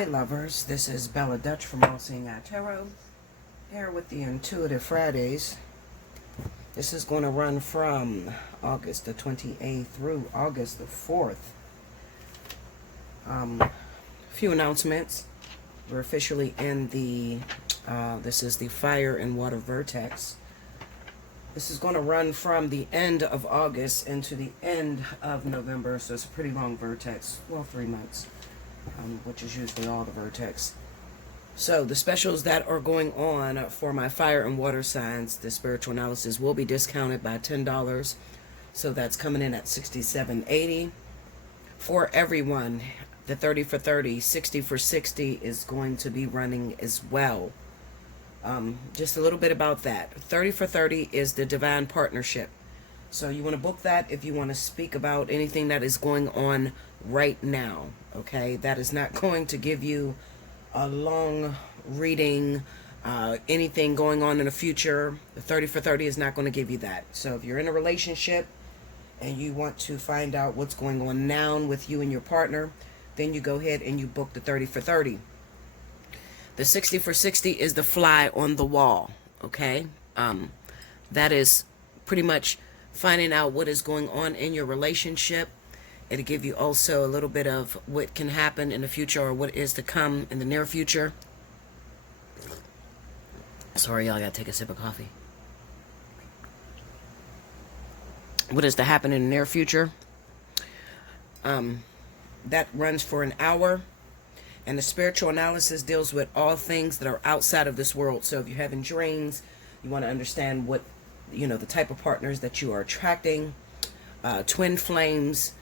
Hey lovers, this is Bella Dutch from Allseeingeyetarot, here with the Intuitive Fridays. This is going to run from August the 28th through August the 4th. A few announcements. We're officially in the, this is the Fire and Water Vertex. This is going to run from the end of August into the end of November, so it's a pretty long vertex, well, 3 months. Which is usually all the vertex. So the specials that are going on for my fire and water signs, the spiritual analysis will be discounted by $10. So that's coming in at $67.80 for everyone. The 30 for 30, 60 for 60 is going to be running as well. Just a little bit about that. 30 for 30 is the divine partnership. So you want to book that if you want to speak about anything that is going on right now. Okay, that is not going to give you a long reading, anything going on in the future. The 30 for 30 is not going to give you that. So if you're in a relationship and you want to find out what's going on now with you and your partner, then you go ahead and you book the 30 for 30. The 60 for 60 is the fly on the wall. Okay, that is pretty much finding out what is going on in your relationship. It'll give you also a little bit of what can happen in the future or what is to come in the near future. Sorry, y'all, I gotta take a sip of coffee. What is to happen in the near future? That runs for an hour. And the spiritual analysis deals with all things that are outside of this world. So if you're having dreams, you want to understand what, you know, the type of partners that you are attracting, twin flames,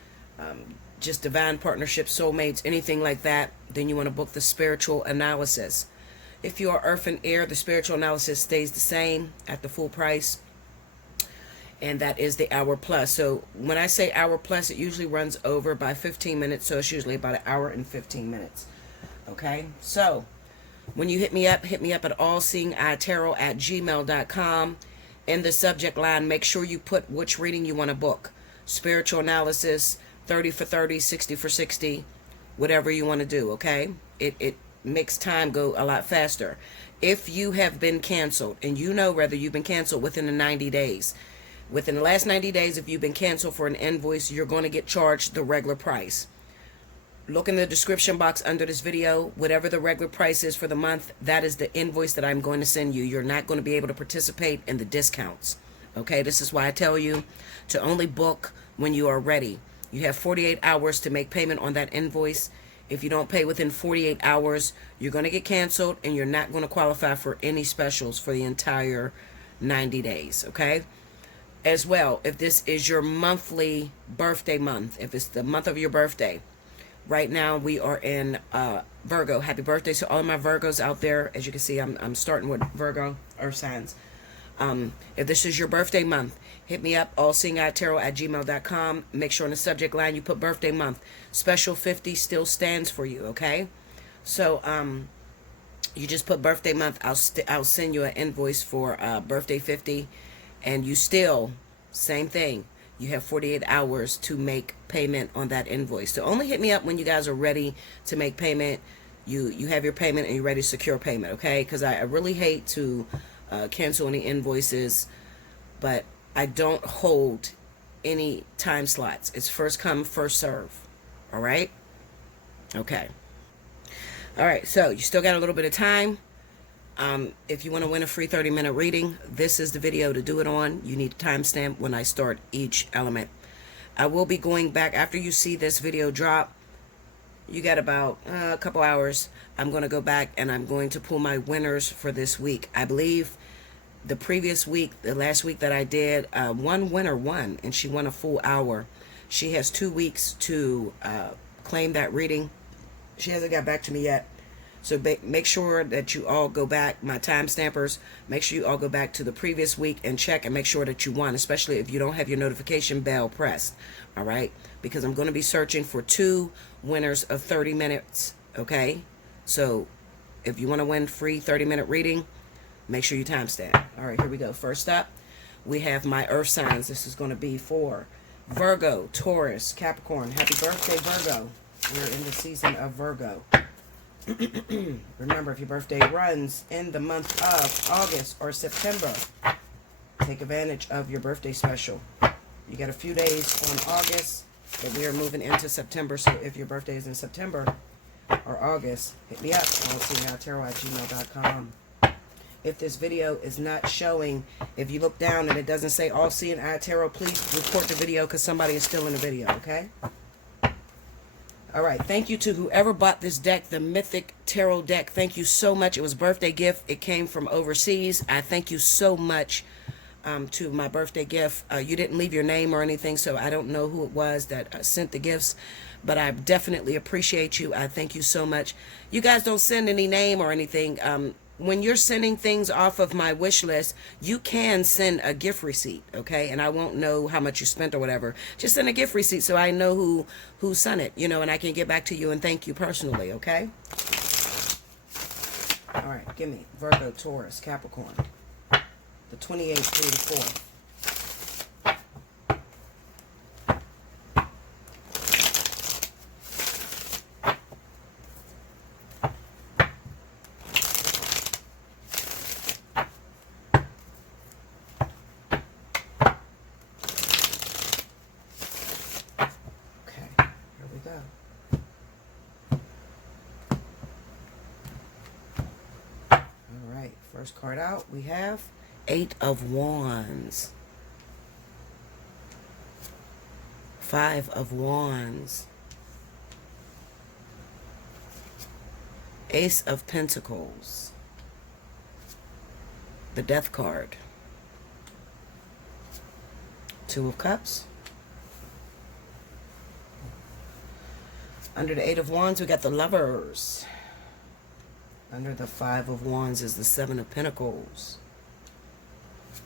just divine partnerships, soulmates, anything like that, then you want to book the spiritual analysis. If you are earth and air, the spiritual analysis stays the same at the full price, and that is the hour plus. So when I say hour plus, it usually runs over by 15 minutes, so it's usually about an hour and 15 minutes. Okay, so when you hit me up at allseeingeyetarot@gmail.com. In the subject line, make sure you put which reading you want to book. Spiritual analysis, 30 for 30, 60 for 60, whatever you want to do, okay? It makes time go a lot faster. If you have been canceled, and you know whether you've been canceled within the 90 days, within the last 90 days, if you've been canceled for an invoice, you're going to get charged the regular price. Look in the description box under this video. Whatever the regular price is for the month, that is the invoice that I'm going to send you. You're not going to be able to participate in the discounts. Okay, this is why I tell you to only book when you are ready. You have 48 hours to make payment on that invoice. If you don't pay within 48 hours, you're going to get canceled and you're not going to qualify for any specials for the entire 90 days. Okay? As well, if this is your monthly birthday month, if it's the month of your birthday, right now we are in Virgo. Happy birthday to all of my Virgos out there. As you can see, I'm starting with Virgo, earth signs. If this is your birthday month, hit me up, allseeingeyetarot@gmail.com. Make sure in the subject line you put birthday month. Special 50 still stands for you, okay? So, you just put birthday month. I'll send you an invoice for birthday 50. And you still, same thing. You have 48 hours to make payment on that invoice. So only hit me up when you guys are ready to make payment. You have your payment and you're ready to secure payment, okay? Because I really hate to cancel any invoices, but I don't hold any time slots. It's first come, first serve. All right? Okay. All right, so you still got a little bit of time. If you want to win a free 30-minute reading, this is the video to do it on. You need a timestamp when I start each element. I will be going back after you see this video drop. You got about a couple hours. I'm going to go back and I'm going to pull my winners for this week. I believe the previous week, the last week that I did, one winner won, and she won a full hour. She has 2 weeks to claim that reading. She hasn't got back to me yet. So make sure that you all go back, my time stampers, make sure you all go back to the previous week and check and make sure that you won, especially if you don't have your notification bell pressed, all right? Because I'm going to be searching for 2 winners of 30 minutes, okay? So if you want to win free 30-minute reading, make sure you timestamp. All right, here we go. First up, we have my earth signs. This is going to be for Virgo, Taurus, Capricorn. Happy birthday, Virgo. We're in the season of Virgo. Remember, if your birthday runs in the month of August or September, take advantage of your birthday special. You got a few days on August, but we are moving into September. So if your birthday is in September or August, hit me up, allseeingeyetarot@gmail.com. If this video is not showing, if you look down and it doesn't say Allseeingeyetarot, please report the video because somebody is still in the video, okay? All right, thank you to whoever bought this deck, the Mythic Tarot deck. Thank you so much. It was a birthday gift. It came from overseas. I thank you so much to my birthday gift. You didn't leave your name or anything, so I don't know who it was that sent the gifts, but I definitely appreciate you. I thank you so much. You guys don't send any name or anything. When you're sending things off of my wish list, you can send a gift receipt, okay? And I won't know how much you spent or whatever. Just send a gift receipt so I know who sent it, you know, and I can get back to you and thank you personally, okay? All right, give me Virgo, Taurus, Capricorn, the 28-4. First card out, we have 8 of Wands, 5 of Wands, Ace of Pentacles, the Death card, 2 of Cups. Under the 8 of Wands, we got the Lovers. Under the 5 of Wands is the 7 of Pentacles.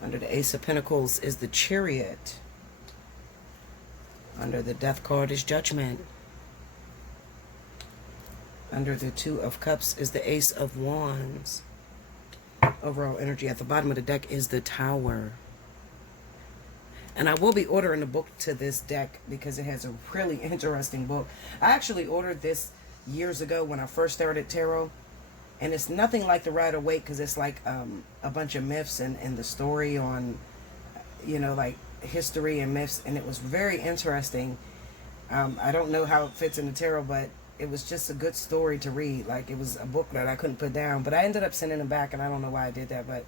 Under the Ace of Pentacles is the Chariot. Under the Death card is Judgment. Under the 2 of Cups is the Ace of Wands. Overall energy at the bottom of the deck is the Tower. And I will be ordering a book to this deck because it has a really interesting book. I actually ordered this years ago when I first started tarot. And it's nothing like the Rider-Waite because it's like a bunch of myths and the story on, you know, like history and myths. And it was very interesting. I don't know how it fits in the tarot, but it was just a good story to read. Like, it was a book that I couldn't put down. But I ended up sending them back, and I don't know why I did that. But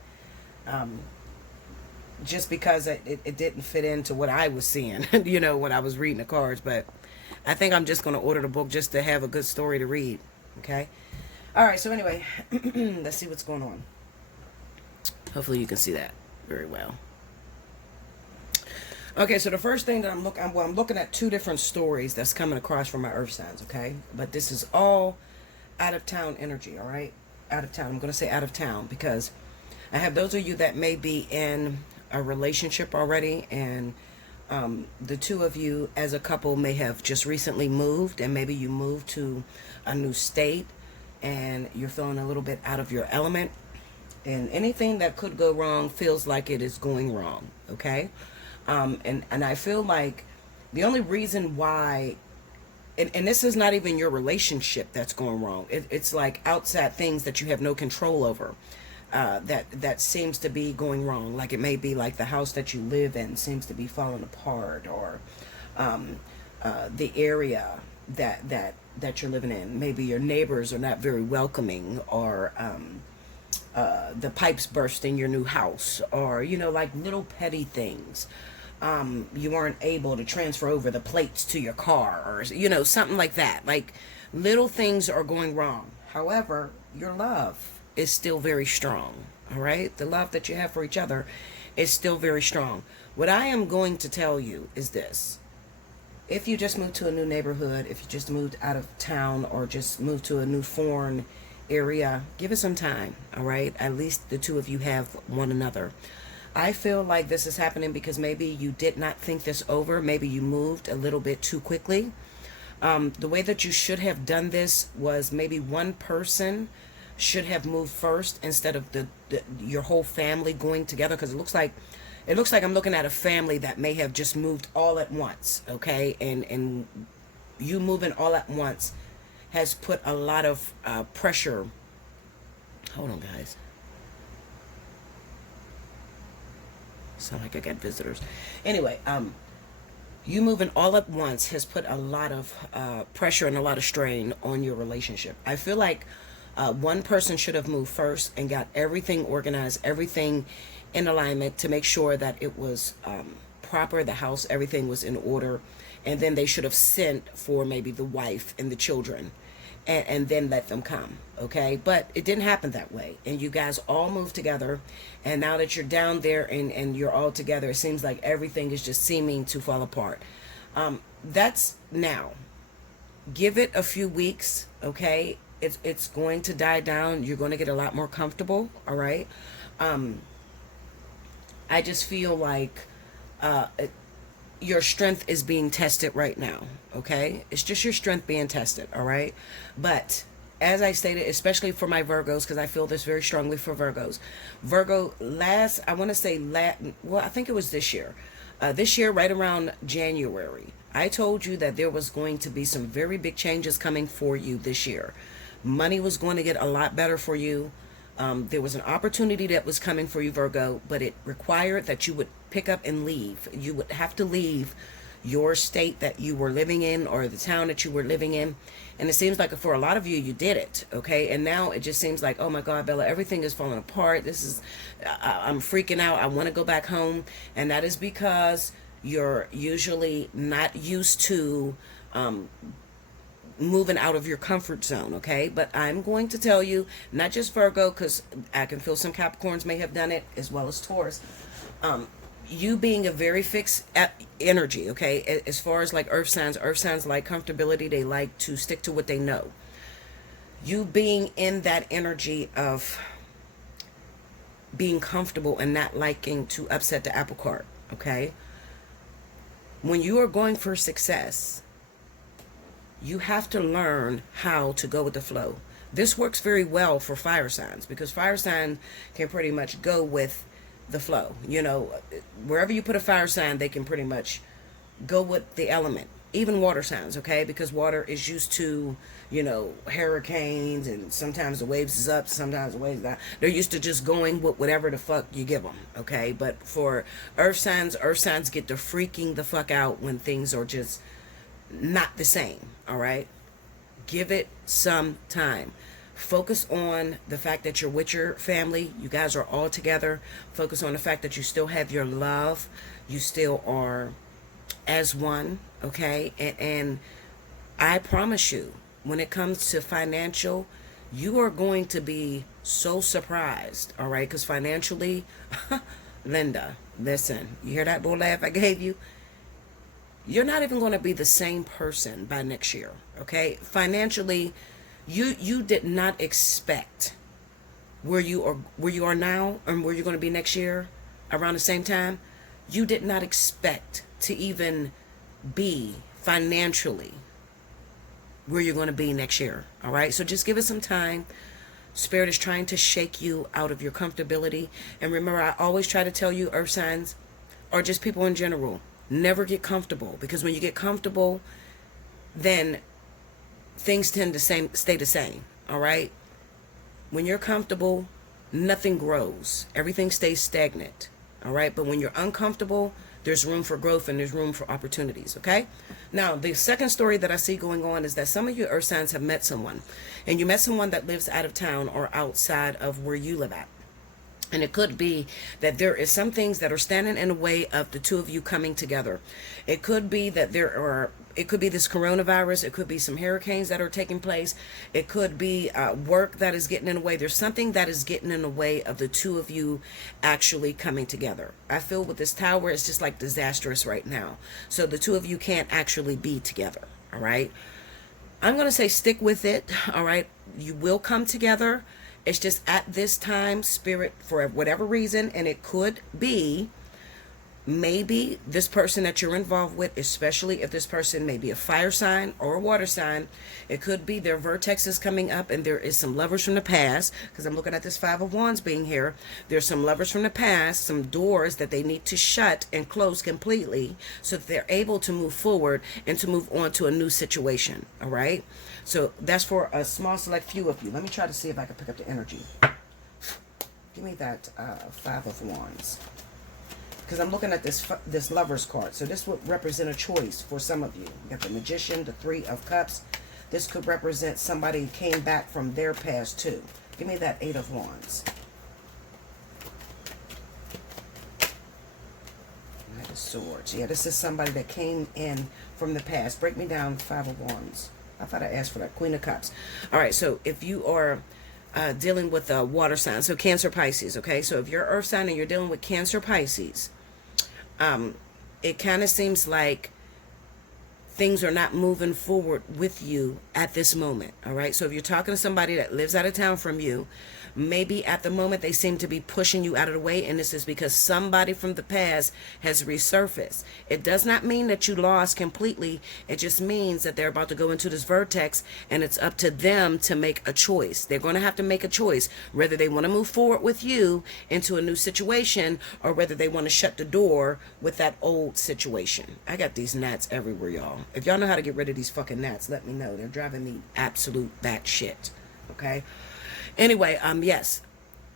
just because it didn't fit into what I was seeing, you know, when I was reading the cards. But I think I'm just going to order the book just to have a good story to read, okay? All right, so anyway, let's see what's going on. Hopefully you can see that very well. Okay, so the first thing that I'm looking at 2 different stories that's coming across from my earth signs, okay? But this is all out of town energy, all right? Out of town. I'm going to say out of town because I have those of you that may be in a relationship already, and the 2 of you as a couple may have just recently moved, and maybe you moved to a new state, and you're feeling a little bit out of your element, and anything that could go wrong feels like it is going wrong, okay? And I feel like the only reason why, and this is not even your relationship that's going wrong, it's like outside things that you have no control over, that seems to be going wrong. Like, it may be like the house that you live in seems to be falling apart, or the area that you're living in. Maybe your neighbors are not very welcoming, or the pipes burst in your new house, or, you know, like little petty things. You aren't able to transfer over the plates to your car, or, you know, something like that. Like, little things are going wrong. However, your love is still very strong, all right? The love that you have for each other is still very strong. What I am going to tell you is this. If you just moved to a new neighborhood, if you just moved out of town, or just moved to a new foreign area, give it some time, all right? At least the 2 of you have one another. I feel like this is happening because maybe you did not think this over. Maybe you moved a little bit too quickly. The way that you should have done this was maybe one person should have moved first instead of your whole family going together, because it looks like I'm looking at a family that may have just moved all at once, okay? And you moving all at once has put a lot of pressure. Hold on, guys. Sound like I got visitors. Anyway, you moving all at once has put a lot of pressure and a lot of strain on your relationship. I feel like one person should have moved first and got everything organized, everything in alignment to make sure that it was proper, the house, everything was in order. And then they should have sent for maybe the wife and the children, and then let them come, okay? But it didn't happen that way. And you guys all moved together. And now that you're down there and you're all together, it seems like everything is just seeming to fall apart. That's now. Give it a few weeks, okay? It's going to die down. You're going to get a lot more comfortable, all right? I just feel like your strength is being tested right now, okay? It's just your strength being tested, all right? But as I stated, especially for my Virgos, because I feel this very strongly for Virgos. Virgo, I think it was this year. This year, right around January, I told you that there was going to be some very big changes coming for you this year. Money was going to get a lot better for you. There was an opportunity that was coming for you, Virgo, but it required that you would pick up and leave. You would have to leave your state that you were living in or the town that you were living in. And it seems like for a lot of you, you did it, okay? And now it just seems like, oh my God, Bella, everything is falling apart. I'm freaking out. I want to go back home. And that is because you're usually not used to moving out of your comfort zone, okay? But I'm going to tell you, not just Virgo, because I can feel some Capricorns may have done it, as well as Taurus. You being a very fixed energy, okay? As far as like earth signs like comfortability. They like to stick to what they know. You being in that energy of being comfortable and not liking to upset the apple cart, okay? When you are going for success, you have to learn how to go with the flow. This works very well for fire signs, because fire sign can pretty much go with the flow. You know, wherever you put a fire sign, they can pretty much go with the element. Even water signs, okay? Because water is used to, you know, hurricanes, and sometimes the waves is up, sometimes the waves down. They're used to just going with whatever the fuck you give them, okay? But for earth signs get to freaking the fuck out when things are just not the same, all right? Give it some time. Focus on the fact that you're with your family. You guys are all together. Focus on the fact that you still have your love. You still are as one, okay? And I promise you, when it comes to financial, you are going to be so surprised, all right? Because financially, Linda, listen, you hear that little laugh I gave you? You're not even going to be the same person by next year, okay? Financially, you did not expect where you are now and where you're going to be next year around the same time. You did not expect to even be financially where you're going to be next year, all right? So just give it some time. Spirit is trying to shake you out of your comfortability. And remember, I always try to tell you, earth signs, or just people in general, never get comfortable, because when you get comfortable, then things tend to stay the same, all right? When you're comfortable, nothing grows. Everything stays stagnant, all right? But when you're uncomfortable, there's room for growth and there's room for opportunities, okay? Now, the second story that I see going on is that some of you earth signs have met someone, and you met someone that lives out of town or outside of where you live at. And it could be that there is some things that are standing in the way of the two of you coming together. It could be that it could be this coronavirus. It could be some hurricanes that are taking place. It could be work that is getting in the way. There's something that is getting in the way of the two of you actually coming together. I feel with this tower, it's just like disastrous right now. So the two of you can't actually be together, all right? I'm going to say stick with it, all right? You will come together. It's just at this time, Spirit, for whatever reason, and it could be Maybe this person that you're involved with, especially if this person may be a fire sign or a water sign, it could be their vertex is coming up and there is some lovers from the past, because I'm looking at this Five of Wands being here. There's some lovers from the past, some doors that they need to shut and close completely so that they're able to move forward and to move on to a new situation. All right. So that's for a small select few of you. Let me try to see if I can pick up the energy. Give me that Five of Wands. Because I'm looking at this Lover's card. So this would represent a choice for some of you. You got the Magician, the Three of Cups. This could represent somebody who came back from their past too. Give me that Eight of Wands. Knight of Swords. Yeah, this is somebody that came in from the past. Break me down Five of Wands. I thought I asked for that Queen of Cups. All right, so if you are dealing with a water sign, so Cancer, Pisces, okay? So if you're Earth sign and you're dealing with Cancer, Pisces, it kind of seems like things are not moving forward with you at this moment, all right? So if you're talking to somebody that lives out of town from you, maybe at the moment they seem to be pushing you out of the way, and this is because somebody from the past has resurfaced. It does not mean that you lost completely. It just means that they're about to go into this vertex, and it's up to them to make a choice. They're going to have to make a choice, whether they want to move forward with you into a new situation or whether they want to shut the door with that old situation. I got these gnats everywhere, y'all. If y'all know how to get rid of these fucking gnats, let me know. They're driving me absolute batshit, okay? Anyway, yes.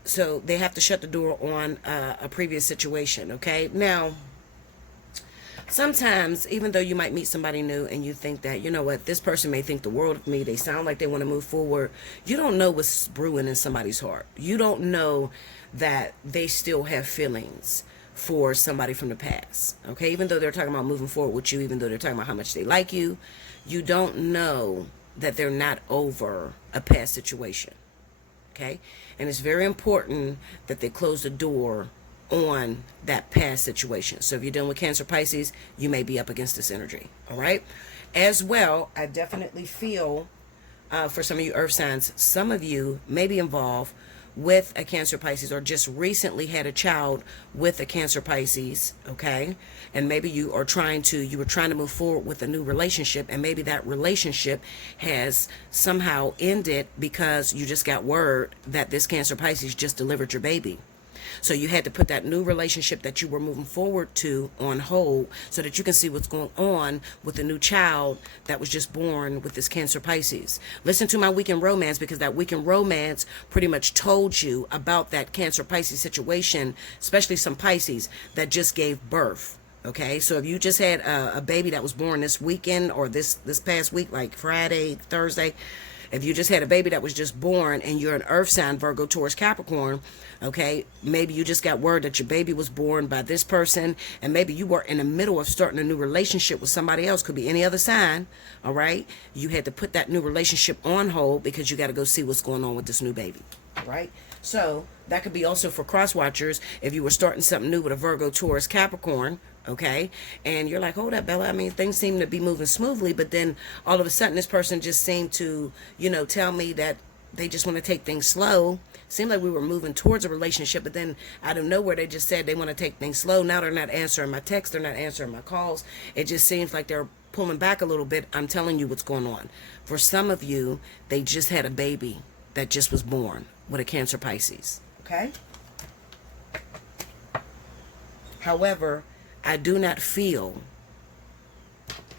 So they have to shut the door on a previous situation, okay? Now, sometimes, even though you might meet somebody new and you think that, you know what, this person may think the world of me, they sound like they want to move forward, you don't know what's brewing in somebody's heart. You don't know that they still have feelings for somebody from the past, okay? Even though they're talking about moving forward with you, even though they're talking about how much they like you, you don't know that they're not over a past situation. Okay, and it's very important that they close the door on that past situation. So if you're dealing with Cancer, Pisces, you may be up against this energy. All right. As well, I definitely feel for some of you Earth signs, some of you may be involved with a Cancer, Pisces, or just recently had a child with a Cancer, Pisces, okay? And maybe you were trying to move forward with a new relationship, and maybe that relationship has somehow ended because you just got word that this Cancer, Pisces just delivered your baby. So you had to put that new relationship that you were moving forward to on hold so that you can see what's going on with the new child that was just born with this Cancer, Pisces. Listen to my Weekend Romance, because that Weekend Romance pretty much told you about that Cancer, Pisces situation, especially some Pisces that just gave birth. Okay, so if you just had a baby that was born this weekend or this past week, like Friday, Thursday, if you just had a baby that was just born and you're an Earth sign, Virgo, Taurus, Capricorn, okay, maybe you just got word that your baby was born by this person, and maybe you were in the middle of starting a new relationship with somebody else, could be any other sign, all right? You had to put that new relationship on hold because you got to go see what's going on with this new baby, all right? So that could be also for cross watchers if you were starting something new with a Virgo, Taurus, Capricorn, okay? And you're like, hold up, Bella, I mean, things seem to be moving smoothly, but then all of a sudden this person just seemed to, tell me that they just want to take things slow. Seemed like we were moving towards a relationship, but then out of nowhere they just said they want to take things slow. Now they're not answering my texts, they're not answering my calls. It just seems like they're pulling back a little bit. I'm telling you what's going on. For some of you, they just had a baby that just was born with a Cancer, Pisces, okay? However, I do not feel,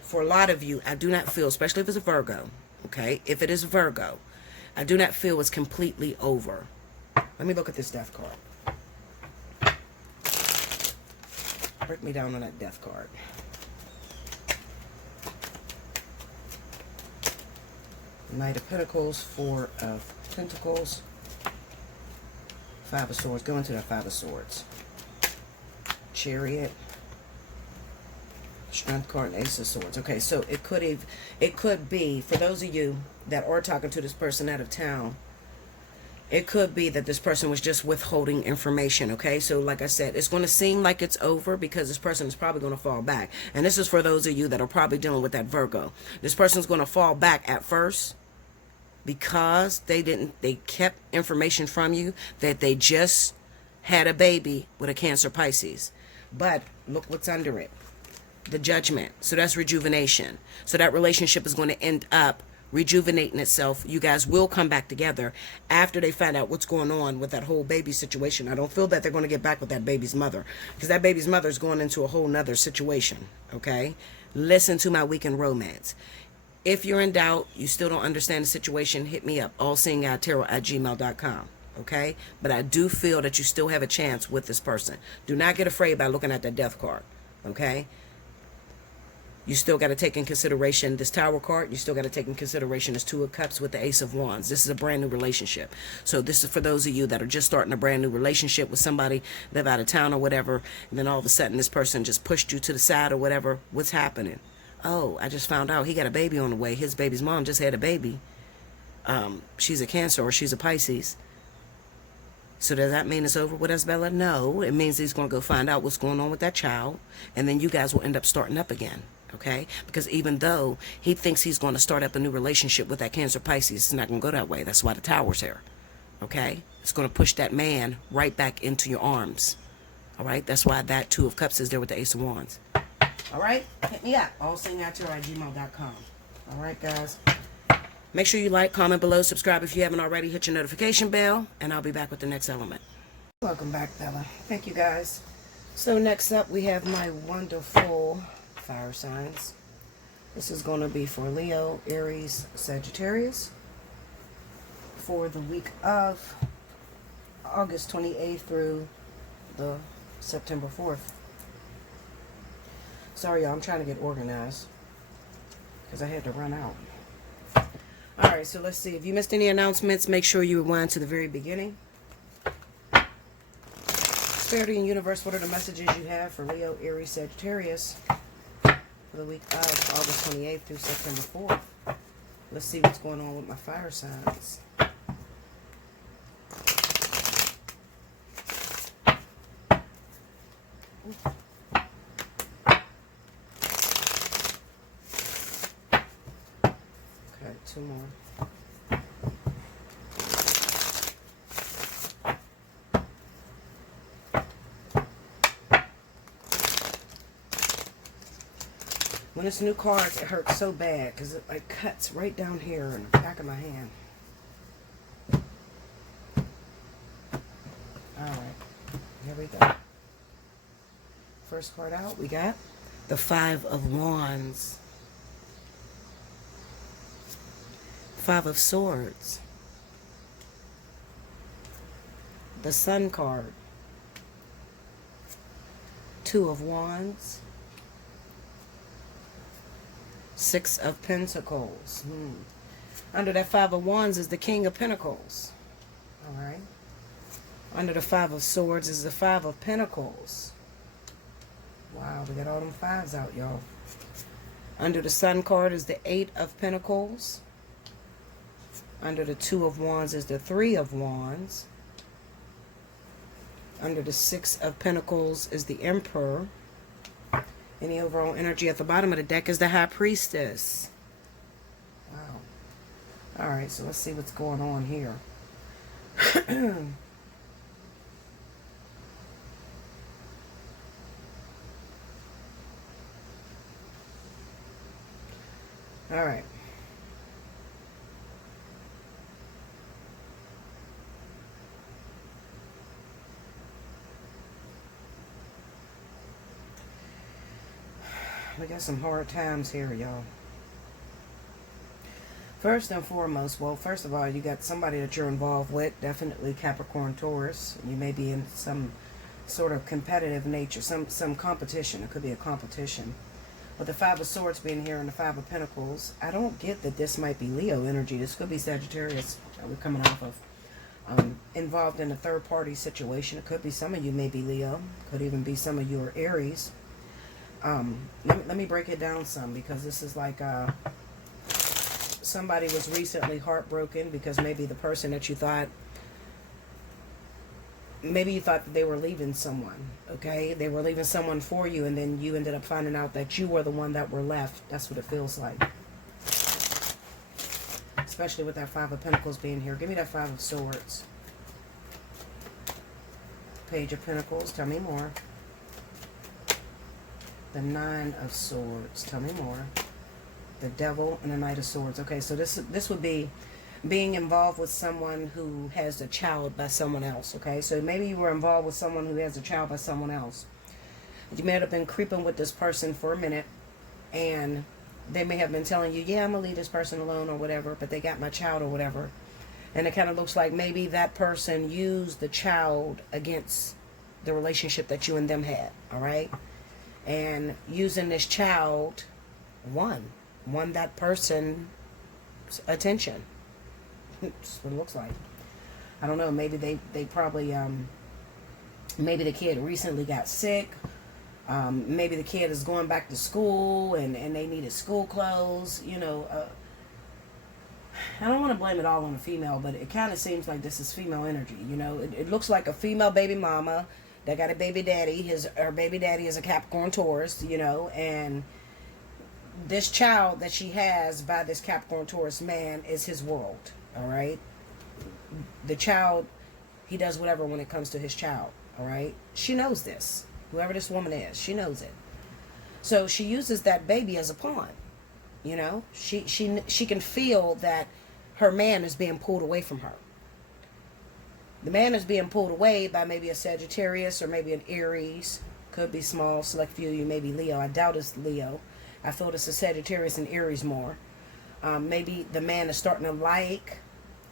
for a lot of you, I do not feel, especially if it's a Virgo, okay? If it is a Virgo, I do not feel it's completely over. Let me look at this Death card. Break me down on that Death card. Knight of Pentacles, Four of Pentacles, Five of Swords. Go into that Five of Swords. Chariot, Strength card, and Ace of Swords. Okay, so it could be, for those of you that are talking to this person out of town, it could be that this person was just withholding information, okay? So like I said, it's going to seem like it's over because this person is probably going to fall back. And this is for those of you that are probably dealing with that Virgo. This person's going to fall back at first because they kept information from you that they just had a baby with a Cancer, Pisces. But look what's under it. The Judgment. So that's rejuvenation. So that relationship is going to end up rejuvenating itself. You guys will come back together after they find out what's going on with that whole baby situation. I don't feel that they're going to get back with that baby's mother, because that baby's mother is going into a whole nother situation. Okay? Listen to my weekend romance. If you're in doubt, you still don't understand the situation, hit me up, allseeingeyetarot@gmail.com. Okay? But I do feel that you still have a chance with this person. Do not get afraid by looking at that death card. Okay? You still got to take in consideration this Tower card. You still got to take in consideration this Two of Cups with the Ace of Wands. This is a brand new relationship. So this is for those of you that are just starting a brand new relationship with somebody, live out of town or whatever, and then all of a sudden this person just pushed you to the side or whatever. What's happening? Oh, I just found out he got a baby on the way. His baby's mom just had a baby. She's a Cancer or she's a Pisces. So does that mean it's over with us, Bella? No, it means he's going to go find out what's going on with that child, and then you guys will end up starting up again. Okay? Because even though he thinks he's going to start up a new relationship with that Cancer Pisces, it's not going to go that way. That's why the Tower's here. Okay? It's going to push that man right back into your arms. All right? That's why that Two of Cups is there with the Ace of Wands. All right? Hit me up. allseeingeyetarot@gmail.com. All right, guys? Make sure you like, comment below, subscribe if you haven't already, hit your notification bell, and I'll be back with the next element. Welcome back, Bella. Thank you, guys. So next up, we have my wonderful fire signs. This is going to be for Leo, Aries, Sagittarius for the week of August 28th through the September 4th. Sorry, y'all, I'm trying to get organized because I had to run out. Alright, so let's see. If you missed any announcements, make sure you rewind to the very beginning. Spirit and Universe, what are the messages you have for Leo, Aries, Sagittarius for the week of August 28th through September 4th? Let's see what's going on with my fire signs. Okay, two more. When it's new cards, it hurts so bad because it like cuts right down here in the back of my hand. Alright, here we go. First card out, we got the Five of Wands. Five of Swords. The Sun card. Two of Wands. Six of Pentacles. Under that Five of Wands is the King of Pentacles. Alright. Under the Five of Swords is the Five of Pentacles. Wow, we got all them fives out, y'all. Under the Sun card is the Eight of Pentacles. Under the Two of Wands is the Three of Wands. Under the Six of Pentacles is the Emperor. And the overall energy at the bottom of the deck is the High Priestess. Wow. Alright, so let's see what's going on here. Alright. We got some hard times here, y'all. First and foremost, well, first of all, you got somebody that you're involved with, definitely Capricorn, Taurus. You may be in some sort of competitive nature, some competition. It could be a competition. With the Five of Swords being here and the Five of Pentacles, I don't get that this might be Leo energy. This could be Sagittarius that we're coming off of. Involved in a third-party situation. It could be some of you may be Leo. Could even be some of you are Aries. Let me break it down some, because this is like somebody was recently heartbroken because maybe the person that you thought, maybe you thought that they were leaving someone, okay? They were leaving someone for you, and then you ended up finding out that you were the one that were left. That's what it feels like. Especially with that Five of Pentacles being here. Give me that Five of Swords. Page of Pentacles. Tell me more. The Nine of Swords. Tell me more. The Devil and the Knight of Swords. Okay, so this would be being involved with someone who has a child by someone else. Okay, so maybe you were involved with someone who has a child by someone else. You may have been creeping with this person for a minute, and they may have been telling you, yeah, I'm going to leave this person alone or whatever, but they got my child or whatever. And it kind of looks like maybe that person used the child against the relationship that you and them had, all right? And using this child won that person's attention. That's what it looks like. I don't know, maybe they probably, maybe the kid recently got sick. Maybe the kid is going back to school and they needed school clothes, you know. I don't want to blame it all on the female, but it kind of seems like this is female energy, you know. It looks like a female baby mama that got a baby daddy. Her baby daddy is a Capricorn Taurus, you know, and this child that she has by this Capricorn Taurus man is his world, all right? The child, he does whatever when it comes to his child, all right? She knows this. Whoever this woman is, she knows it. So she uses that baby as a pawn. You know, she can feel that her man is being pulled away from her. The man is being pulled away by maybe a Sagittarius or maybe an Aries. Could be small, select few. You may be Leo. I doubt it's Leo. I feel it's a Sagittarius and Aries more. Maybe the man is starting to like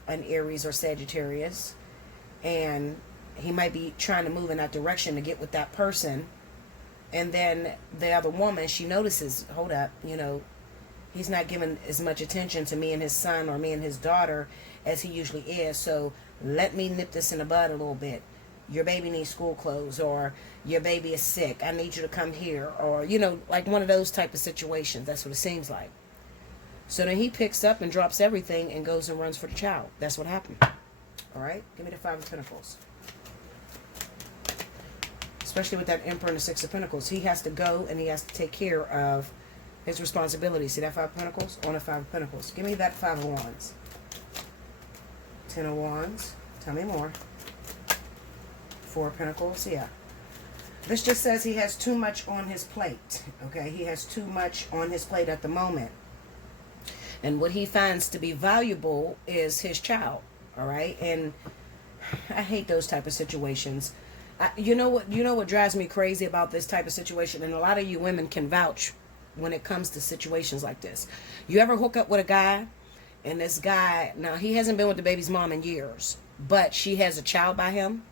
an Aries or Sagittarius, and he might be trying to move in that direction to get with that person. And then the other woman, she notices, hold up, you know, he's not giving as much attention to me and his son or me and his daughter as he usually is. So let me nip this in the bud a little bit. Your baby needs school clothes, or your baby is sick. I need you to come here, or, you know, like one of those type of situations. That's what it seems like. So then he picks up and drops everything and goes and runs for the child. That's what happened. All right. Give me the Five of Pentacles. Especially with that Emperor and the Six of Pentacles. He has to go and he has to take care of his responsibilities. See that Five of Pentacles? On the Five of Pentacles. Give me that Five of Wands. Ten of Wands. Tell me more. Four of Pentacles. Yeah. This just says he has too much on his plate. Okay? He has too much on his plate at the moment. And what he finds to be valuable is his child. All right? And I hate those type of situations. You know what drives me crazy about this type of situation, and a lot of you women can vouch when it comes to situations like this. You ever hook up with a guy, and this guy, now he hasn't been with the baby's mom in years, but she has a child by him,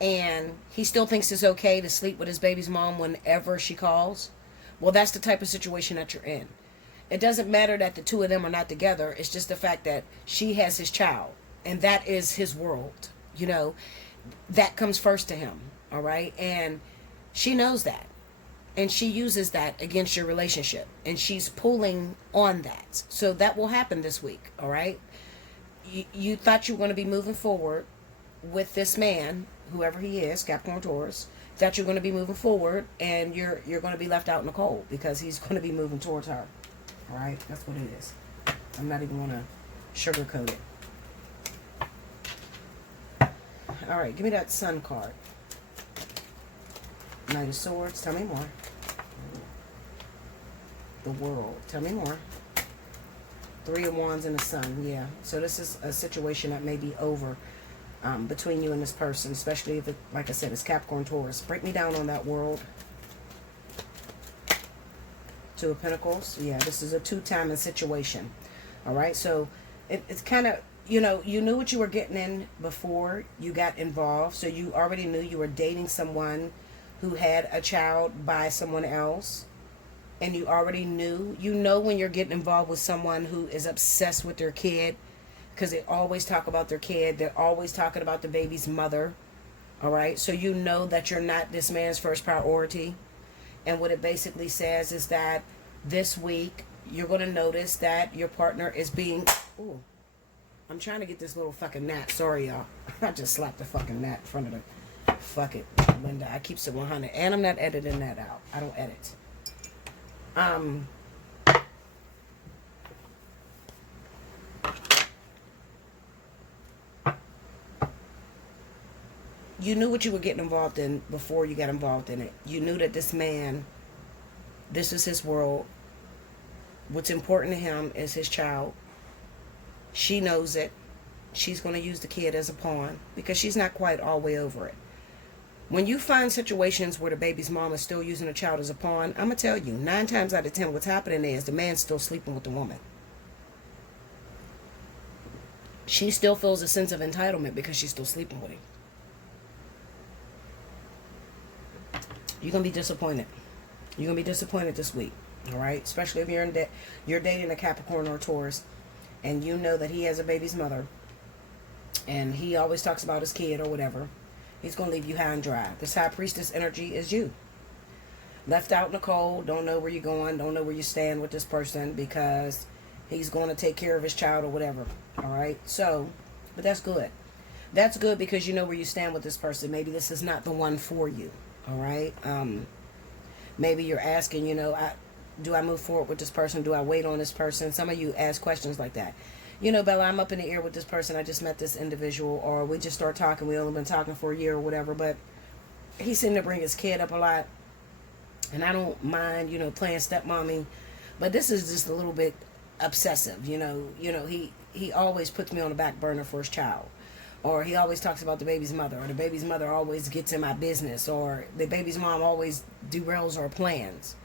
and he still thinks it's okay to sleep with his baby's mom whenever she calls? Well, that's the type of situation that you're in. It doesn't matter that the two of them are not together. It's just the fact that she has his child, and that is his world, you know. That comes first to him, all right? And she knows that. And she uses that against your relationship. And she's pulling on that. So that will happen this week, all right? You thought you were going to be moving forward with this man, whoever he is, Capricorn Taurus. Thought you were going to be moving forward, and you're going to be left out in the cold because he's going to be moving towards her, all right? That's what it is. I'm not even going to sugarcoat it. All right, give me that Sun card. Knight of Swords, tell me more. The World, tell me more. Three of Wands and the Sun, yeah. So this is a situation that may be over between you and this person, especially if, it, like I said, it's Capricorn Taurus. Break me down on that World. Two of Pentacles, yeah, this is a two-timing situation. All right, so it's kind of, you know, you knew what you were getting in before you got involved. So you already knew you were dating someone who had a child by someone else. And you already knew. You know when you're getting involved with someone who is obsessed with their kid. Because they always talk about their kid. They're always talking about the baby's mother. All right? So you know that you're not this man's first priority. And what it basically says is that this week you're going to notice that your partner is being... Ooh. I'm trying to get this little fucking gnat. Sorry, y'all. I just slapped the fucking gnat in front of the... Fuck it, Linda. I keep it 100. And I'm not editing that out. I don't edit. You knew what you were getting involved in before you got involved in it. You knew that this man This is his world. What's important to him is his child. She knows it. She's going to use the kid as a pawn because she's not quite all the way over it. When you find situations where the baby's mom is still using the child as a pawn, I'm going to tell you, 9 times out of 10, what's happening is the man's still sleeping with the woman. She still feels a sense of entitlement because she's still sleeping with him. You're going to be disappointed. You're going to be disappointed this week. All right? Especially if you're dating a Capricorn or a Taurus and you know that he has a baby's mother and he always talks about his kid or whatever. He's going to leave you high and dry. This high priestess energy is you. Left out in the cold, don't know where you're going, don't know where you stand with this person because he's going to take care of his child or whatever. All right? So, but that's good. That's good because you know where you stand with this person. Maybe this is not the one for you. All right? Maybe you're asking, do I move forward with this person? Do I wait on this person? Some of you ask questions like that. Bella, I'm up in the air with this person. I just met this individual, or we just start talking. We only been talking for a year or whatever, but he seemed to bring his kid up a lot. And I don't mind, playing stepmommy, but this is just a little bit obsessive. He always puts me on the back burner for his child. Or he always talks about the baby's mother, or the baby's mother always gets in my business, or the baby's mom always derails our plans.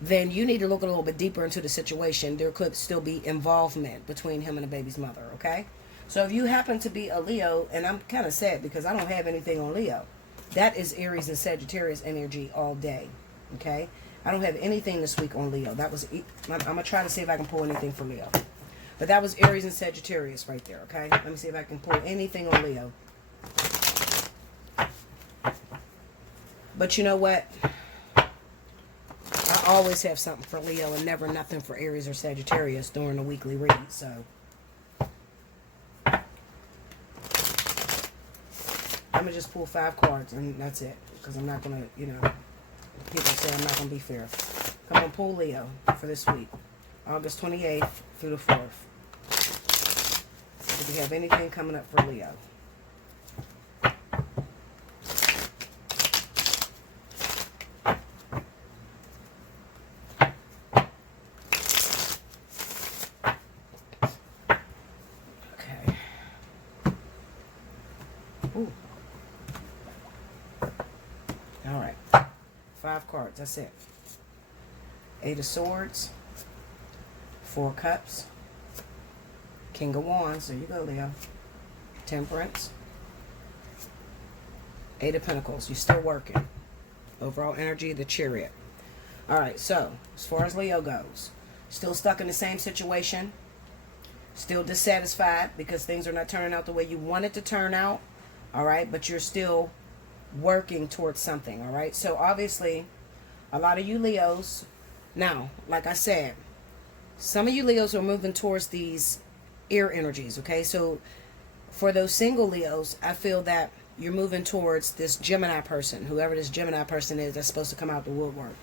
Then you need to look a little bit deeper into the situation. There could still be involvement between him and the baby's mother, okay? So if you happen to be a Leo, and I'm kind of sad because I don't have anything on Leo. That is Aries and Sagittarius energy all day, okay? I don't have anything this week on Leo. I'm going to try to see if I can pull anything for Leo. But that was Aries and Sagittarius right there, okay? Let me see if I can pull anything on Leo. But you know what? I always have something for Leo and never nothing for Aries or Sagittarius during the weekly read, so. I'm going to just pull 5 cards and that's it. Because I'm not going to, people say I'm not going to be fair. Come on, pull Leo for this week. August 28th through the 4th. Do we have anything coming up for Leo? Okay. Ooh. All right. 5 cards. That's it. 8 of Swords. 4 Cups. King of Wands. There you go, Leo. Temperance. 8 of Pentacles. You're still working. Overall energy, the Chariot. Alright, so, as far as Leo goes, still stuck in the same situation. Still dissatisfied because things are not turning out the way you want it to turn out. Alright, but you're still working towards something. Alright, so obviously, a lot of you Leos, now, like I said, some of you Leos are moving towards these air energies, okay? So for those single Leos, I feel that you're moving towards this Gemini person, whoever this Gemini person is that's supposed to come out the woodwork.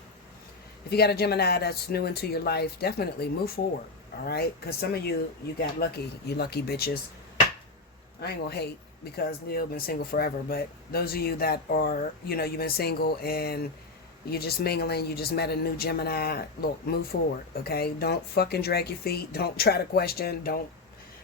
If you got a Gemini that's new into your life, definitely move forward, all right? Because some of you got lucky, you lucky bitches. I ain't gonna hate because Leo been single forever, but those of you that are, you've been single and you're just mingling, you just met a new Gemini, look, move forward, okay? Don't fucking drag your feet. Don't try to question. Don't,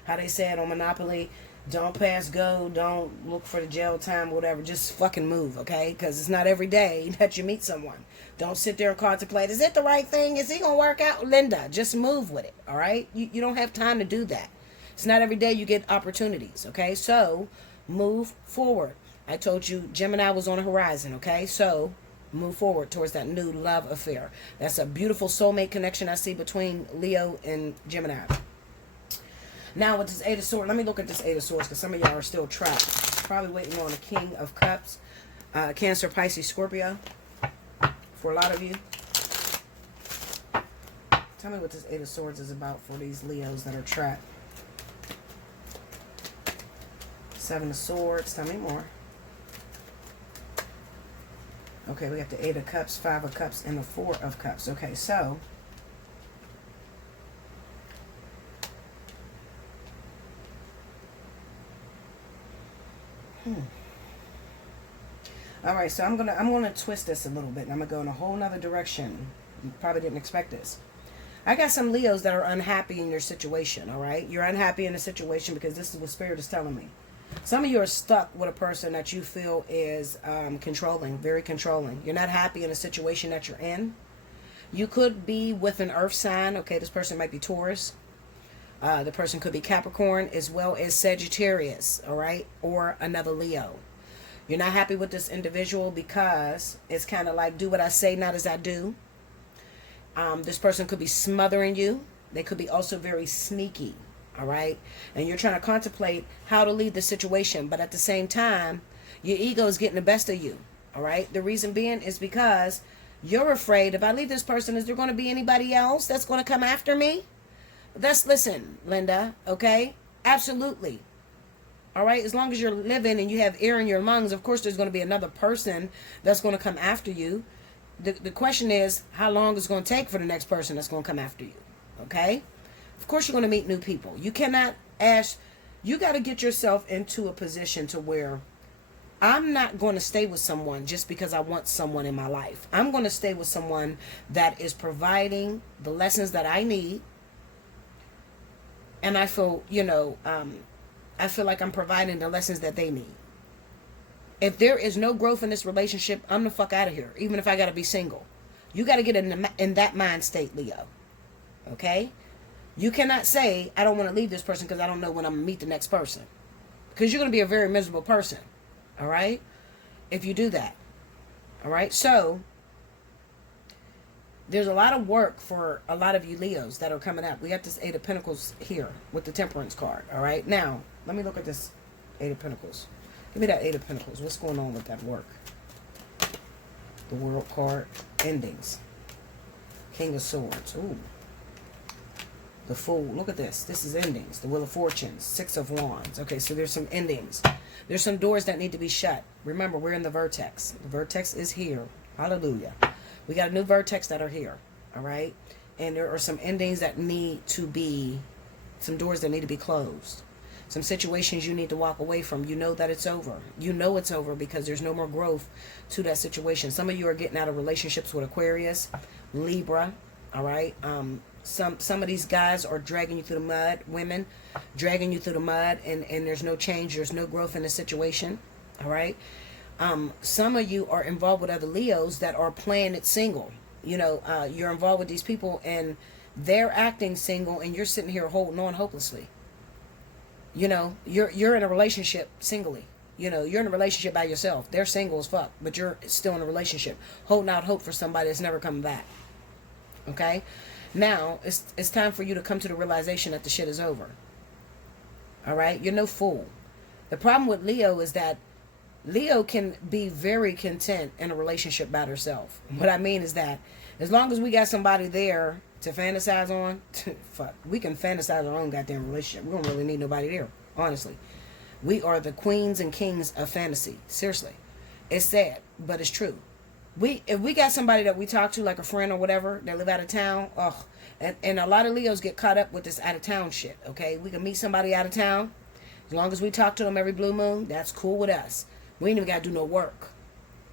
how they say it on Monopoly, don't pass go. Don't look for the jail time, whatever. Just fucking move, okay? Because it's not every day that you meet someone. Don't sit there and contemplate, is it the right thing? Is he going to work out? Linda, just move with it, all right? You don't have time to do that. It's not every day you get opportunities, okay? So, move forward. I told you Gemini was on the horizon, okay? So, move forward towards that new love affair. That's a beautiful soulmate connection I see between Leo and Gemini. Now with this 8 of Swords, let me look at this 8 of Swords because some of y'all are still trapped. Probably waiting on the King of Cups. Cancer, Pisces, Scorpio. For a lot of you. Tell me what this 8 of Swords is about for these Leos that are trapped. 7 of Swords. Tell me more. Okay, we got the 8 of Cups, 5 of Cups, and the 4 of Cups. Okay, so all right, so I'm gonna twist this a little bit, and I'm gonna go in a whole nother direction You probably didn't expect this. I got some Leos that are unhappy in your situation, all right? You're unhappy in the situation because this is what Spirit is telling me. Some of you are stuck with a person that you feel is controlling, very controlling. You're not happy in the situation that you're in. You could be with an earth sign. Okay, this person might be Taurus. The person could be Capricorn as well as Sagittarius, all right? Or another Leo. You're not happy with this individual because it's kind of like do what I say, not as I do. This person could be smothering you. They could be also very sneaky, all right? And you're trying to contemplate how to leave the situation, but at the same time, your ego is getting the best of you, all right? The reason being is because you're afraid if I leave this person, is there going to be anybody else that's going to come after me? Listen, Linda, okay? Absolutely. All right? As long as you're living and you have air in your lungs, of course there's going to be another person that's going to come after you. The question is, how long is it going to take for the next person that's going to come after you? Okay? Of course you're going to meet new people. You cannot ask, you got to get yourself into a position to where I'm not going to stay with someone just because I want someone in my life. I'm going to stay with someone that is providing the lessons that I need. And I feel, I feel like I'm providing the lessons that they need. If there is no growth in this relationship, I'm the fuck out of here, even if I got to be single. You got to get in that mind state, Leo. Okay? You cannot say, I don't want to leave this person because I don't know when I'm going to meet the next person. Because you're going to be a very miserable person. All right? If you do that. All right? So, there's a lot of work for a lot of you Leos that are coming up. We got this Eight of Pentacles here with the Temperance card. All right? Now, let me look at this Eight of Pentacles. Give me that Eight of Pentacles. What's going on with that work? The World card. Endings. King of Swords. Ooh. The Fool. Look at this. This is endings. The Wheel of Fortunes. Six of Wands. Okay, so there's some endings. There's some doors that need to be shut. Remember, we're in the vertex. The vertex is here. Hallelujah. We got a new vertex that are here. All right? And there are some endings that need to be, some doors that need to be closed. Some situations you need to walk away from. You know that it's over. You know it's over because there's no more growth to that situation. Some of you are getting out of relationships with Aquarius, Libra, all right? Some of these guys are dragging you through the mud, women, dragging you through the mud, and there's no change, there's no growth in the situation, all right? Some of you are involved with other Leos that are playing it single. You're involved with these people, and they're acting single, and you're sitting here holding on hopelessly. You're in a relationship singly. You're in a relationship by yourself. They're single as fuck, but you're still in a relationship, holding out hope for somebody that's never coming back. Okay? Now, it's time for you to come to the realization that the shit is over. All right? You're no fool. The problem with Leo is that Leo can be very content in a relationship by herself. What I mean is that as long as we got somebody there to fantasize on, fuck, we can fantasize our own goddamn relationship. We don't really need nobody there, honestly. We are the queens and kings of fantasy. Seriously. It's sad, but it's true. If we got somebody that we talk to, like a friend or whatever, that live out of town, and a lot of Leos get caught up with this out of town shit, okay? We can meet somebody out of town. As long as we talk to them every blue moon, that's cool with us. We ain't even got to do no work.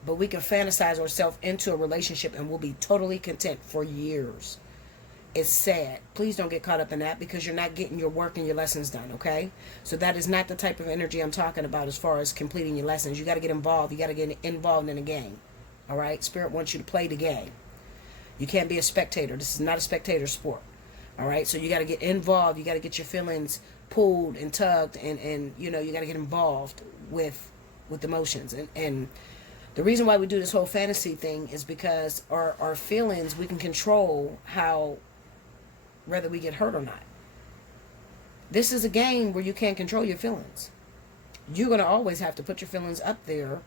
But we can fantasize ourselves into a relationship and we'll be totally content for years. It's sad. Please don't get caught up in that because you're not getting your work and your lessons done, okay? So that is not the type of energy I'm talking about as far as completing your lessons. You got to get involved. You got to get involved in a game, all right? Spirit wants you to play the game. You can't be a spectator. This is not a spectator sport, all right? So you got to get involved. You got to get your feelings pulled and tugged and you got to get involved with emotions. And the reason why we do this whole fantasy thing is because our feelings, we can control how, whether we get hurt or not. This is a game where you can't control your feelings. You're going to always have to put your feelings up there.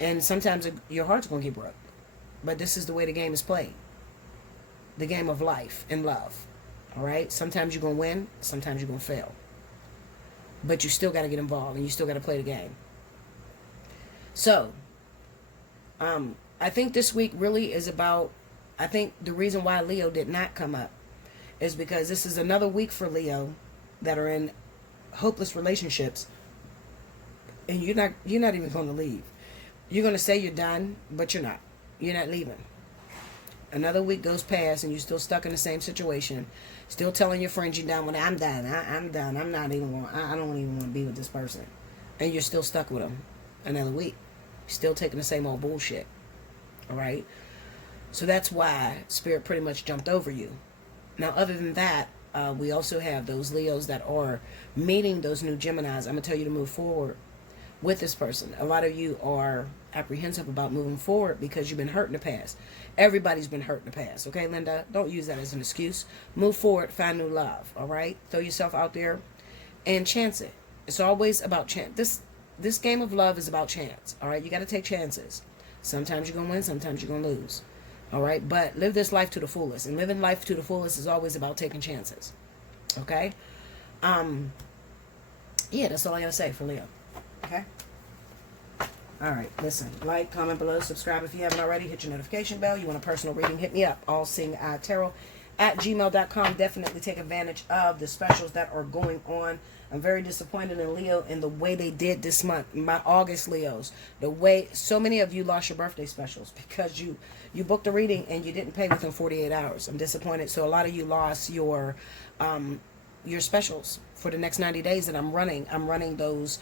And sometimes your heart's going to get broke. But this is the way the game is played. The game of life and love. All right? Sometimes you're going to win. Sometimes you're going to fail. But you still got to get involved. And you still got to play the game. So, I think this week really is about, I think the reason why Leo did not come up is because this is another week for Leo that are in hopeless relationships, and you're not even going to leave. You're going to say you're done, but you're not. You're not leaving. Another week goes past and you're still stuck in the same situation. Still telling your friends you're done. When I'm done. I'm done. I'm not even want. I don't even want to be with this person. And you're still stuck with them. Another week. Still taking the same old bullshit. All right? So that's why Spirit pretty much jumped over you. Now, other than that, we also have those Leos that are meeting those new Geminis. I'm going to tell you to move forward with this person. A lot of you are apprehensive about moving forward because you've been hurt in the past. Everybody's been hurt in the past. Okay, Linda? Don't use that as an excuse. Move forward. Find new love. All right? Throw yourself out there and chance it. It's always about chance. This game of love is about chance. All right? You got to take chances. Sometimes you're going to win. Sometimes you're going to lose. All right? But live this life to the fullest. And living life to the fullest is always about taking chances. Okay? Yeah, that's all I got to say for Leo. Okay? Alright, listen. Like, comment below, subscribe if you haven't already. Hit your notification bell. You want a personal reading, hit me up. Allseeingeyetarot at gmail.com. Definitely take advantage of the specials that are going on. I'm very disappointed in Leo in the way they did this month. My August Leos. The way so many of you lost your birthday specials because you booked a reading and you didn't pay within 48 hours. I'm disappointed. So a lot of you lost your specials for the next 90 days that I'm running. I'm running those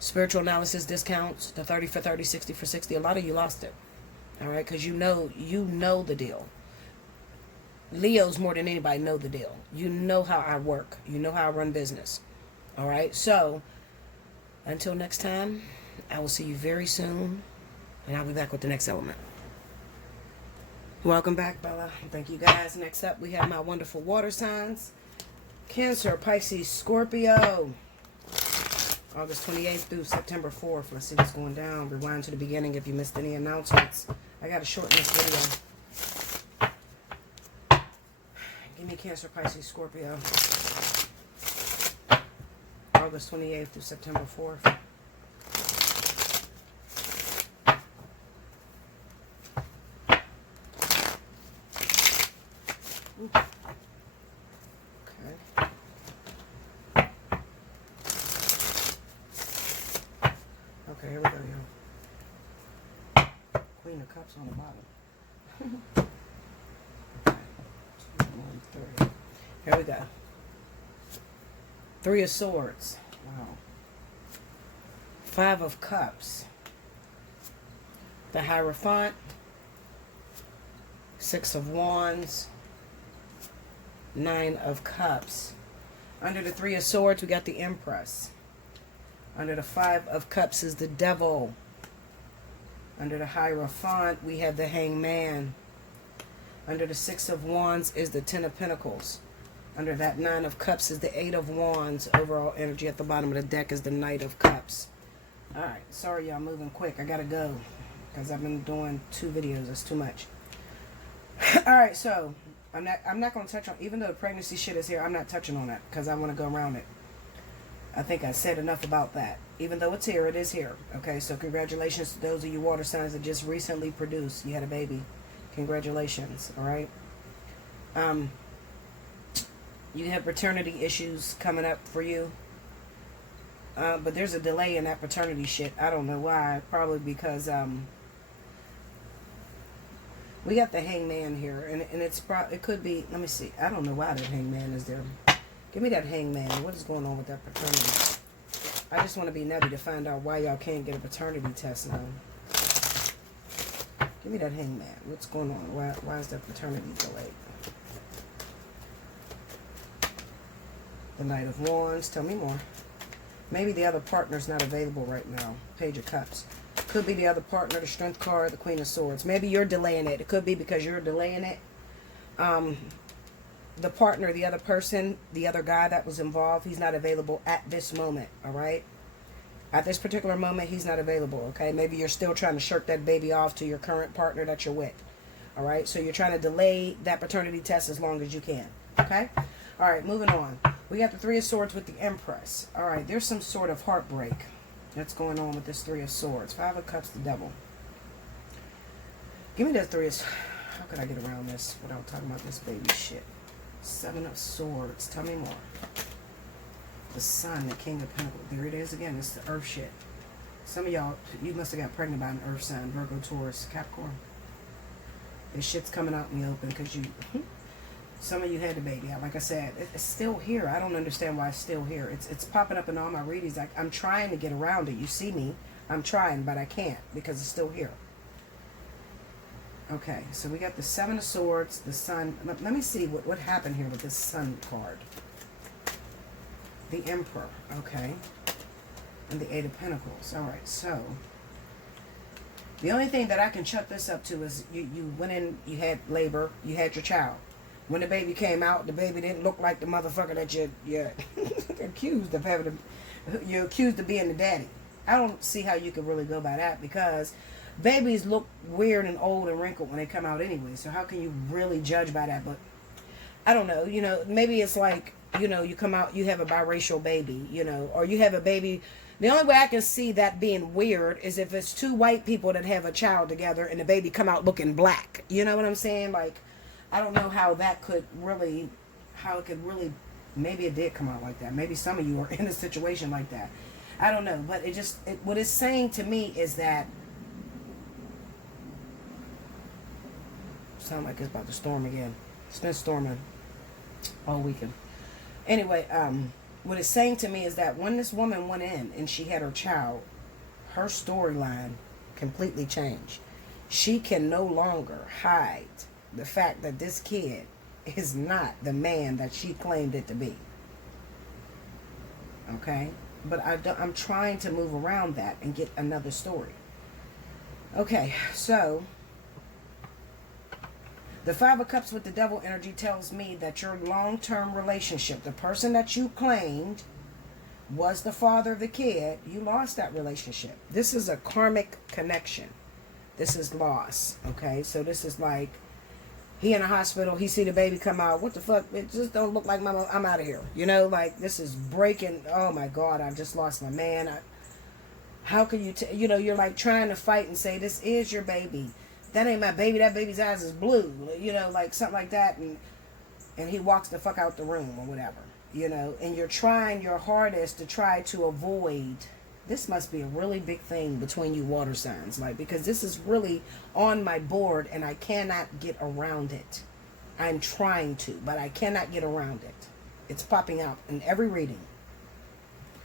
spiritual analysis discounts, the 30 for 30, 60 for 60. A lot of you lost it. All right, because you know the deal. Leos more than anybody know the deal. You know how I work. You know how I run business. All right, so until next time, I will see you very soon, and I'll be back with the next element. Welcome back, Bella. Thank you, guys. Next up, we have my wonderful water signs. Cancer, Pisces, Scorpio. August 28th through September 4th. Let's see what's going down. Rewind to the beginning if you missed any announcements. I got to shorten this video. Give me Cancer, Pisces, Scorpio. August 28th through September 4th. Okay, here we go, y'all. Queen of Cups on the bottom. 2, 1, 3. Here we go. 3 of Swords. Wow. 5 of Cups. The Hierophant. 6 of Wands. 9 of Cups. Under the 3 of Swords, we got the Empress. Under the 5 of Cups is the Devil. Under the Hierophant, we have the Hangman. Under the 6 of Wands is the 10 of Pentacles. Under that 9 of Cups is the 8 of Wands. Overall energy at the bottom of the deck is the Knight of Cups. Alright, sorry y'all, moving quick. I gotta go because I've been doing 2 videos. That's too much. Alright, so I'm not going to touch on, even though the pregnancy shit is here, I'm not touching on that because I want to go around it. I think I said enough about that. Even though it's here, it is here. Okay, so congratulations to those of you water signs that just recently produced. You had a baby. Congratulations, all right? You have paternity issues coming up for you. But there's a delay in that paternity shit. I don't know why. Probably because we got the Hangman here. And it could be, let me see. I don't know why the Hangman is there. Give me that Hangman. What is going on with that paternity? I just want to be nutty to find out why y'all can't get a paternity test now. Give me that Hangman. What's going on? Why is that paternity delayed? The Knight of Wands. Tell me more. Maybe the other partner's not available right now. Page of Cups. Could be the other partner, the Strength card, the Queen of Swords. Maybe you're delaying it. It could be because you're delaying it. The partner, the other person, the other guy that was involved, he's not available at this moment, all right? At this particular moment, he's not available, okay? Maybe you're still trying to shirk that baby off to your current partner that you're with, all right? So you're trying to delay that paternity test as long as you can, okay? All right, moving on. We got the 3 of Swords with the Empress. All right, there's some sort of heartbreak that's going on with this 3 of Swords. 5 of Cups, the Devil. Give me that 3 of... How could I get around this without talking about this baby shit? 7 of Swords. Tell me more. The Sun, the King of Pentacles. There it is again. It's the Earth shit. Some of y'all, you must have got pregnant by an Earth sign. Virgo, Taurus, Capricorn. This shit's coming out in the open because some of you had the baby. Like I said, it's still here. I don't understand why it's still here. It's popping up in all my readings. I'm trying to get around it. You see me. I'm trying, but I can't because it's still here. Okay, so we got the Seven of Swords, the Sun. Let me see what happened here with this Sun card. The Emperor, okay. And the Eight of Pentacles. All right, so the only thing that I can chuck this up to is you went in, you had labor, you had your child. When the baby came out, the baby didn't look like the motherfucker that you're accused of having. You're accused of being the daddy. I don't see how you could really go by that because babies look weird and old and wrinkled when they come out anyway. So how can you really judge by that? But I don't know. You know, maybe it's like, you know, you come out, you have a biracial baby, you know, or you have a baby. The only way I can see that being weird is if it's two white people that have a child together and the baby come out looking black. You know what I'm saying? Like, I don't know how that could really, maybe it did come out like that. Maybe some of you are in a situation like that. I don't know. But what it's saying to me is that, sound like it's about to storm again. It's been storming all weekend. Anyway, what it's saying to me is that when this woman went in and she had her child, her storyline completely changed. She can no longer hide the fact that this kid is not the man that she claimed it to be. Okay? But I'm trying to move around that and get another story. Okay, so the Five of Cups with the Devil energy tells me that your long-term relationship, the person that you claimed was the father of the kid, you lost that relationship. This is a karmic connection. This is loss, okay? So this is like, he in a hospital, he see the baby come out. What the fuck? It just don't look like mama. I'm out of here. You know, like this is breaking. Oh my God, I just lost my man. How can you, you know, you're like trying to fight and say, this is your baby. That ain't my baby. That baby's eyes is blue. You know, like something like that. And he walks the fuck out the room or whatever. You know, and you're trying your hardest to try to avoid. This must be a really big thing between you water signs. Like, because this is really on my board and I cannot get around it. I'm trying to, but I cannot get around it. It's popping out in every reading.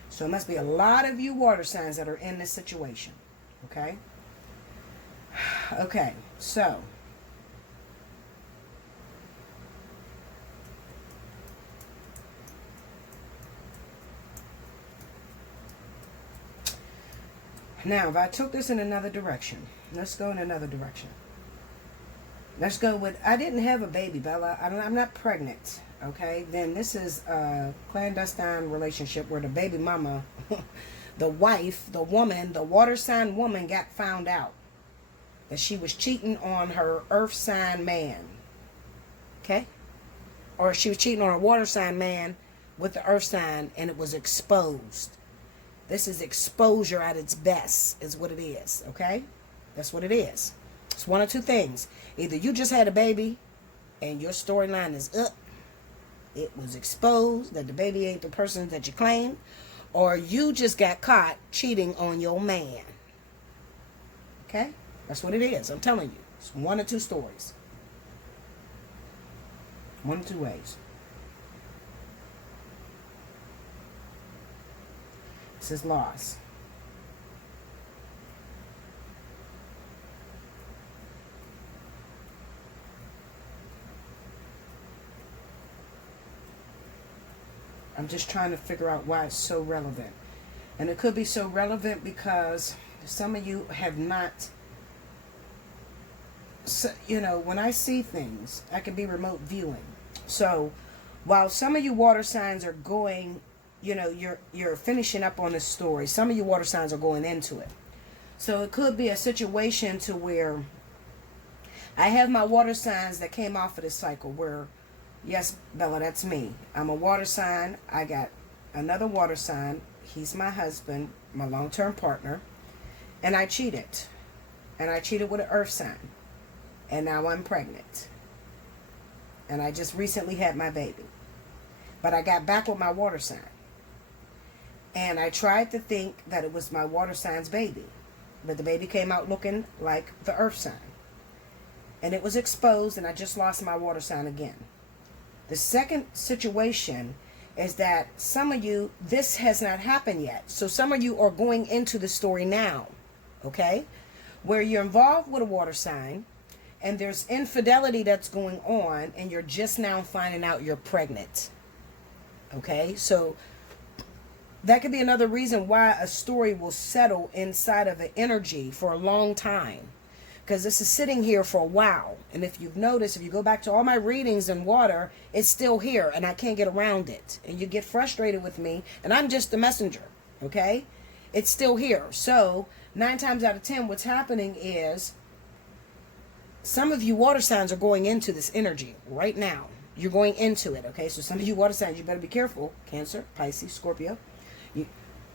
So it must be a lot of you water signs that are in this situation. Okay? Okay, so now if I took this in another direction, let's go in another direction. Let's go with, I didn't have a baby, Bella. I'm not pregnant. Okay, then this is a clandestine relationship where the baby mama, the wife, the woman, the water sign woman got found out that she was cheating on her earth sign man. Okay? Or she was cheating on her water sign man with the earth sign and it was exposed. This is exposure at its best is what it is. Okay? That's what it is. It's one of two things. Either you just had a baby and your storyline is up. It was exposed that the baby ain't the person that you claimed. Or you just got caught cheating on your man. Okay? That's what it is. I'm telling you. It's one or two stories. One or two ways. This is loss. I'm just trying to figure out why it's so relevant. And it could be so relevant because some of you have not, so, you know, when I see things, I can be remote viewing. So while some of you water signs are going, you know, you're finishing up on this story, some of you water signs are going into it. So it could be a situation to where I have my water signs that came off of this cycle where, yes, Bella, that's me. I'm a water sign. I got another water sign. He's my husband, my long-term partner. And I cheated. And I cheated with an earth sign. And now I'm pregnant. And I just recently had my baby. But I got back with my water sign. And I tried to think that it was my water sign's baby. But the baby came out looking like the earth sign. and it was exposed, and I just lost my water sign again. The second situation is that some of you, this has not happened yet. So some of you are going into the story now, okay, where you're involved with a water sign, and there's infidelity that's going on, and you're just now finding out you're pregnant. Okay, so that could be another reason why a story will settle inside of an energy for a long time, because this is sitting here for a while. And if you've noticed, if you go back to all my readings in water, it's still here and I can't get around it. And you get frustrated with me, and I'm just the messenger, okay? It's still here. So 9 times out of 10, what's happening is some of you water signs are going into this energy right now. You're going into it, okay? So some of you water signs, you better be careful. Cancer, Pisces, Scorpio.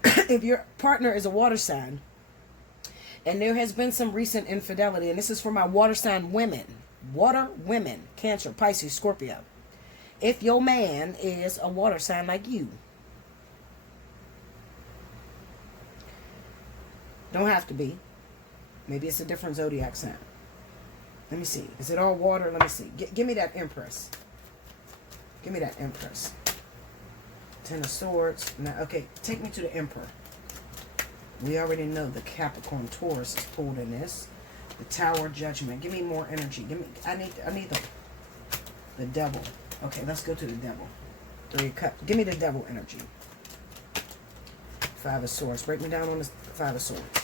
If your partner is a water sign, and there has been some recent infidelity, and this is for my water sign women. Water women, Cancer, Pisces, Scorpio. If your man is a water sign like you, don't have to be. Maybe it's a different zodiac sign. Let me see. Is it all water? Let me see. Give me that Empress. Give me that Empress. 10 of Swords. Now, okay, take me to the Emperor. We already know the Capricorn Taurus is pulled in this. The Tower, Judgment. Give me more energy. Give me. I need the Devil. Okay, let's go to the Devil. 3 of Cups. Give me the Devil energy. 5 of Swords. Break me down on the 5 of Swords.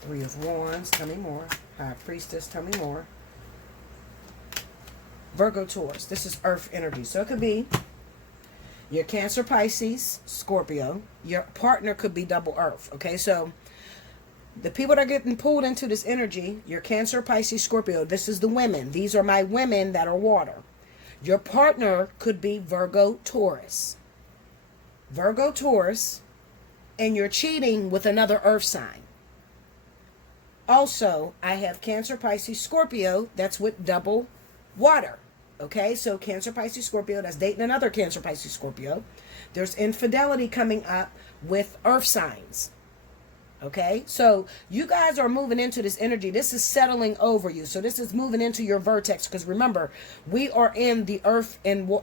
3 of Wands. Tell me more. High Priestess. Tell me more. Virgo, Taurus. This is Earth energy. So it could be your Cancer, Pisces, Scorpio. Your partner could be double Earth. Okay, so the people that are getting pulled into this energy, your Cancer, Pisces, Scorpio. This is the women. These are my women that are water. Your partner could be Virgo, Taurus. Virgo, Taurus. And you're cheating with another Earth sign. Also, I have Cancer, Pisces, Scorpio. That's with double water. Okay, so Cancer, Pisces, Scorpio, that's dating another Cancer, Pisces, Scorpio. There's infidelity coming up with Earth signs. Okay, so you guys are moving into this energy. This is settling over you. So this is moving into your vertex, because remember, we are in the earth and we're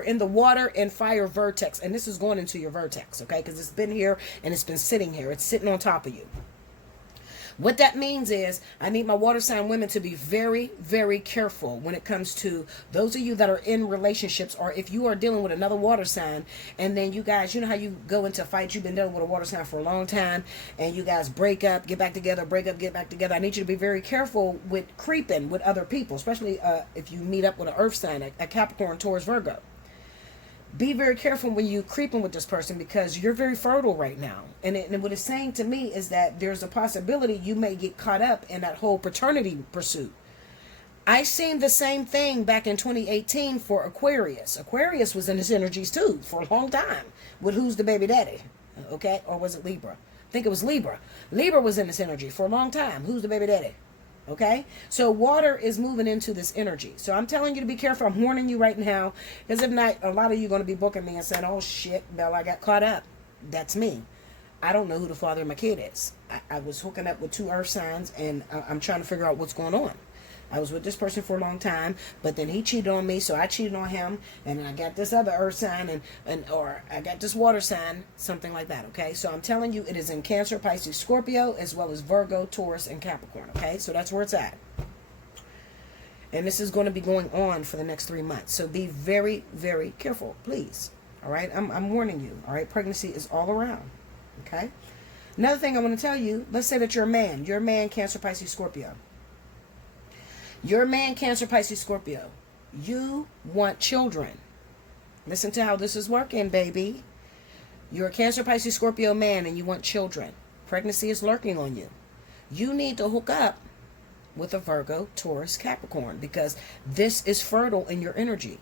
in the water and fire vertex, and this is going into your vertex, okay? Because it's been here and it's been sitting here. It's sitting on top of you. What that means is I need my water sign women to be very, very careful when it comes to those of you that are in relationships, or if you are dealing with another water sign, and then you guys, you know how you go into fights, you've been dealing with a water sign for a long time, and you guys break up, get back together, break up, get back together. I need you to be very careful with creeping with other people, especially if you meet up with an earth sign, a Capricorn, Taurus, Virgo. Be very careful when you creeping with this person, because you're very fertile right now. And what it's saying to me is that there's a possibility you may get caught up in that whole paternity pursuit. I seen the same thing back in 2018 for Aquarius. Aquarius was in his energies too for a long time with who's the baby daddy, okay? Or was it Libra? I think it was Libra. Libra was in this energy for a long time. Who's the baby daddy? Okay, so water is moving into this energy. So I'm telling you to be careful. I'm warning you right now, because if not, a lot of you are going to be booking me and saying, oh shit, Bella, I got caught up. That's me. I don't know who the father of my kid is. I was hooking up with 2 earth signs, and I'm trying to figure out what's going on. I was with this person for a long time, but then he cheated on me, so I cheated on him, and I got this other earth sign, or I got this water sign, something like that, okay? So I'm telling you, it is in Cancer, Pisces, Scorpio, as well as Virgo, Taurus, and Capricorn, okay? So that's where it's at. And this is going to be going on for the next 3 months, so be very, very careful, please, all right? I'm warning you, all right? Pregnancy is all around, okay? Another thing I want to tell you, let's say that you're a man, Cancer, Pisces, Scorpio. You're a man, Cancer, Pisces, Scorpio. You want children. Listen to how this is working, baby. You're a Cancer, Pisces, Scorpio man, and you want children. Pregnancy is lurking on you. You need to hook up with a Virgo, Taurus, Capricorn, because this is fertile in your energy.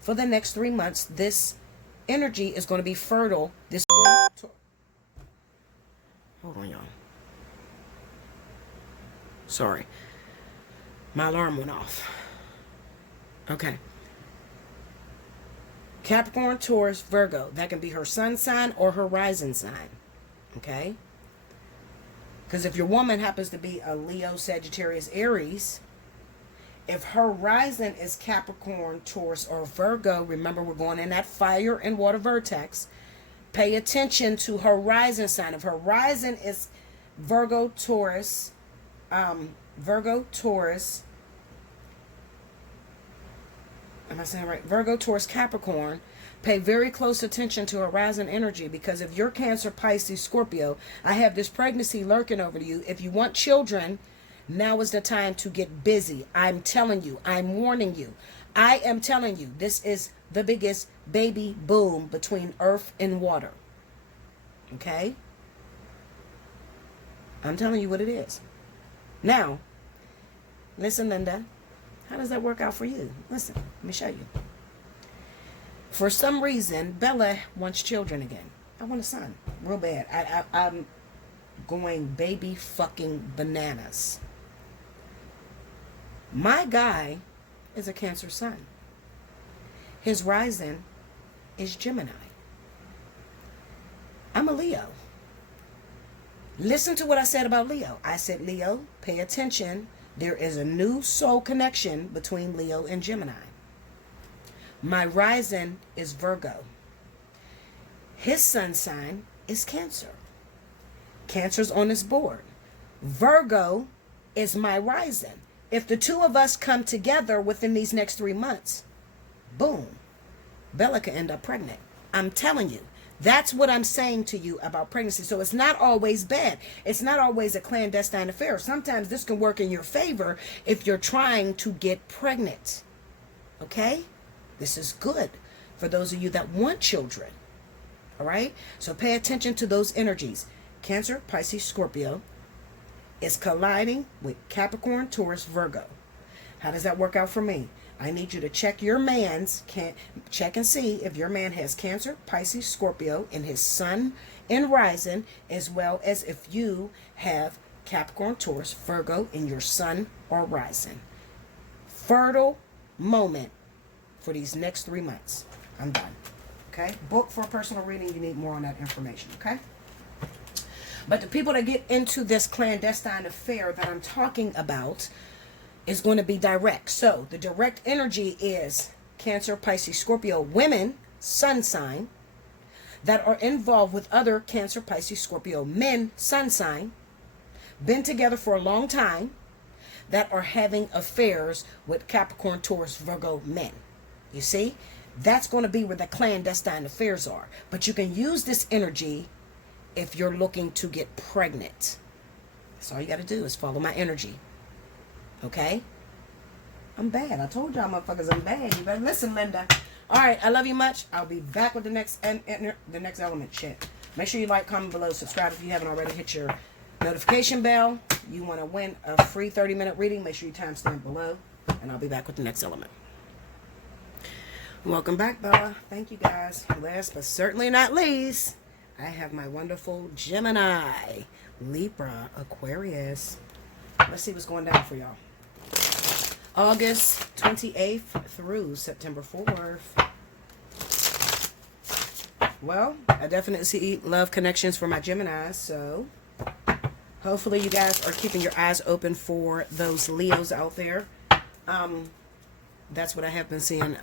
For the next 3 months, this energy is going to be fertile. Hold on, y'all. Sorry. My alarm went off. Okay. Capricorn, Taurus, Virgo. That can be her sun sign or her rising sign. Okay? Because if your woman happens to be a Leo, Sagittarius, Aries, If her rising is Capricorn, Taurus, or Virgo, remember we're going in that fire and water vertex. Pay attention to her rising sign. If her rising is Virgo, Taurus, Virgo, Taurus, am I saying right? Virgo, Taurus, Capricorn. Pay very close attention to her rising energy, because if you're Cancer, Pisces, Scorpio, I have this pregnancy lurking over you. If you want children, now is the time to get busy. I'm telling you. I'm warning you. I am telling you, this is the biggest baby boom between earth and water. Okay? I'm telling you what it is. Now, listen, Linda. How does that work out for you? Listen, let me show you. For some reason, Bella wants children again. I want a son. Real bad. I'm going baby fucking bananas. My guy is a Cancer sun. His rising is Gemini. I'm a Leo. Listen to what I said about Leo. I said, Leo, pay attention. There is a new soul connection between Leo and Gemini. My rising is Virgo. His sun sign is Cancer. Cancer's on his board. Virgo is my rising. If the two of us come together within these next 3 months, boom, Bella could end up pregnant. I'm telling you. That's what I'm saying to you about pregnancy. So it's not always bad. It's not always a clandestine affair. Sometimes this can work in your favor if you're trying to get pregnant. Okay? This is good for those of you that want children. All right? So pay attention to those energies. Cancer, Pisces, Scorpio is colliding with Capricorn, Taurus, Virgo. How does that work out for me? I need you to check your man's, check and see if your man has Cancer, Pisces, Scorpio in his sun and rising, as well as if you have Capricorn, Taurus, Virgo in your sun or rising. Fertile moment for these next 3 months. I'm done. Okay? Book for a personal reading. You need more on that information. Okay? But the people that get into this clandestine affair that I'm talking about is going to be direct. So the direct energy is Cancer, Pisces, Scorpio women, sun sign, that are involved with other Cancer, Pisces, Scorpio men, sun sign, been together for a long time, that are having affairs with Capricorn, Taurus, Virgo men. You see? That's going to be where the clandestine affairs are. But you can use this energy if you're looking to get pregnant. That's all you got to do is follow my energy. Okay? I'm bad. I told y'all motherfuckers I'm bad. You better listen, Linda. All right. I love you much. I'll be back with the next element shit. Make sure you like, comment below, subscribe if you haven't already. Hit your notification bell. You want to win a free 30-minute reading, make sure you timestamp below. And I'll be back with the next element. Welcome back, Bella. Thank you, guys. Last but certainly not least, I have my wonderful Gemini, Libra, Aquarius. Let's see what's going down for y'all. August 28th through September 4th. Well, I definitely see love connections for my Geminis, so hopefully you guys are keeping your eyes open for those Leos out there. That's what I have been seeing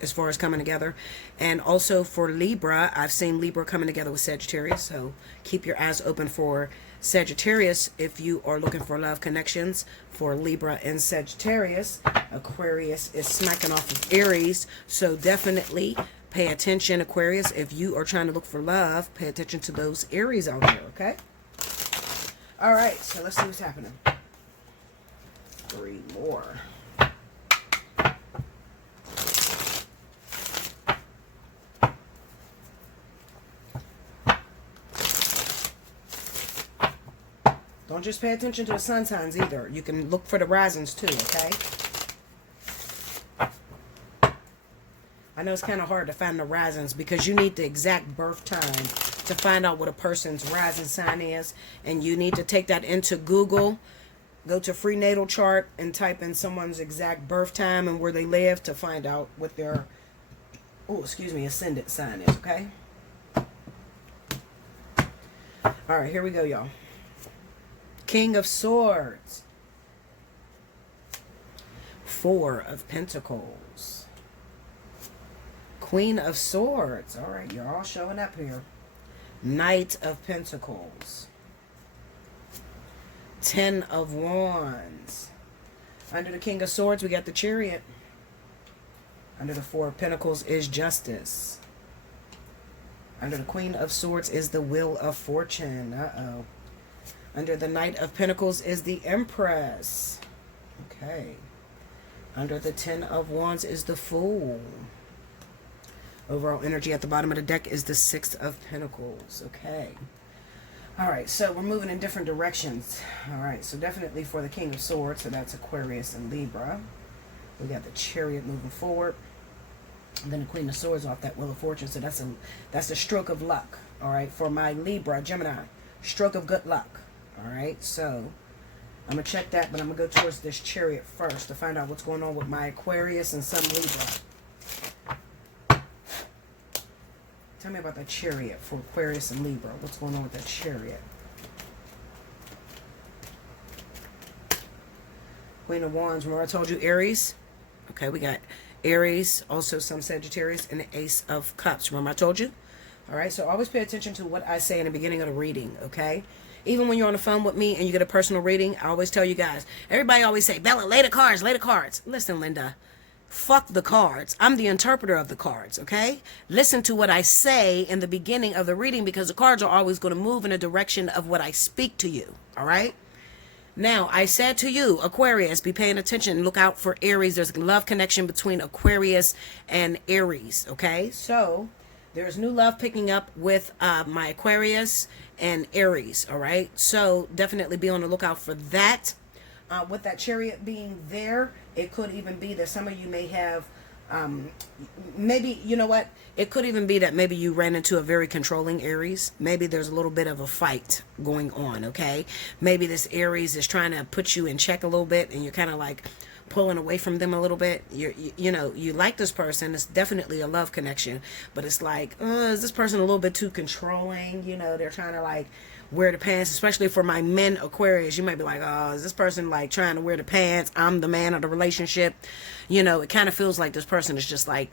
as far as coming together. And also for Libra, I've seen Libra coming together with Sagittarius, so keep your eyes open for Sagittarius if you are looking for love connections for Libra and Sagittarius. Aquarius is smacking off of Aries, so definitely pay attention, Aquarius. If you are trying to look for love, pay attention to those Aries out there, okay? All right, so let's see what's happening. 3 more. Don't just pay attention to the sun signs either. You can look for the risings too, okay? I know it's kind of hard to find the risings because you need the exact birth time to find out what a person's rising sign is. And you need to take that into Google. Go to free natal chart and type in someone's exact birth time and where they live to find out what their, ascendant sign is, okay? All right, here we go, y'all. King of Swords. Four of Pentacles. Queen of Swords. All right, you're all showing up here. Knight of Pentacles. Ten of Wands. Under the King of Swords, we got the Chariot. Under the Four of Pentacles is Justice. Under the Queen of Swords is the Wheel of Fortune. Uh-oh. Under the Knight of Pentacles is the Empress. Okay. Under the Ten of Wands is the Fool. Overall energy at the bottom of the deck is the Six of Pentacles. Okay. All right, so we're moving in different directions. All right, so definitely for the King of Swords, so that's Aquarius and Libra. We got the Chariot moving forward. And then the Queen of Swords off that Wheel of Fortune. So that's a stroke of luck. All right, for my Libra, Gemini, stroke of good luck. All right, so I'm going to check that, but I'm going to go towards this Chariot first to find out what's going on with my Aquarius and some Libra. Tell me about the Chariot for Aquarius and Libra. What's going on with that Chariot? Queen of Wands. Remember I told you Aries? Okay, we got Aries, also some Sagittarius, and the Ace of Cups. Remember I told you? All right, so always pay attention to what I say in the beginning of the reading, okay? Even when you're on the phone with me and you get a personal reading, I always tell you guys, everybody always say, Bella, lay the cards, lay the cards. Listen, Linda. Fuck the cards. I'm the interpreter of the cards, okay? Listen to what I say in the beginning of the reading because the cards are always going to move in the direction of what I speak to you, all right? Now, I said to you, Aquarius, be paying attention. Look out for Aries. There's a love connection between Aquarius and Aries, okay? So, there's new love picking up with my Aquarius and Aries, all right? So, definitely be on the lookout for that. With that Chariot being there, it could even be that some of you may have, maybe, you know what? It could even be that maybe you ran into a very controlling Aries. Maybe there's a little bit of a fight going on, okay? Maybe this Aries is trying to put you in check a little bit and you're kind of like pulling away from them a little bit. You know, you like this person. It's definitely a love connection. But it's like, is this person a little bit too controlling? You know, they're trying to like wear the pants, especially for my men Aquarius. You might be like, oh, is this person like trying to wear the pants? I'm the man of the relationship. You know, it kind of feels like this person is just like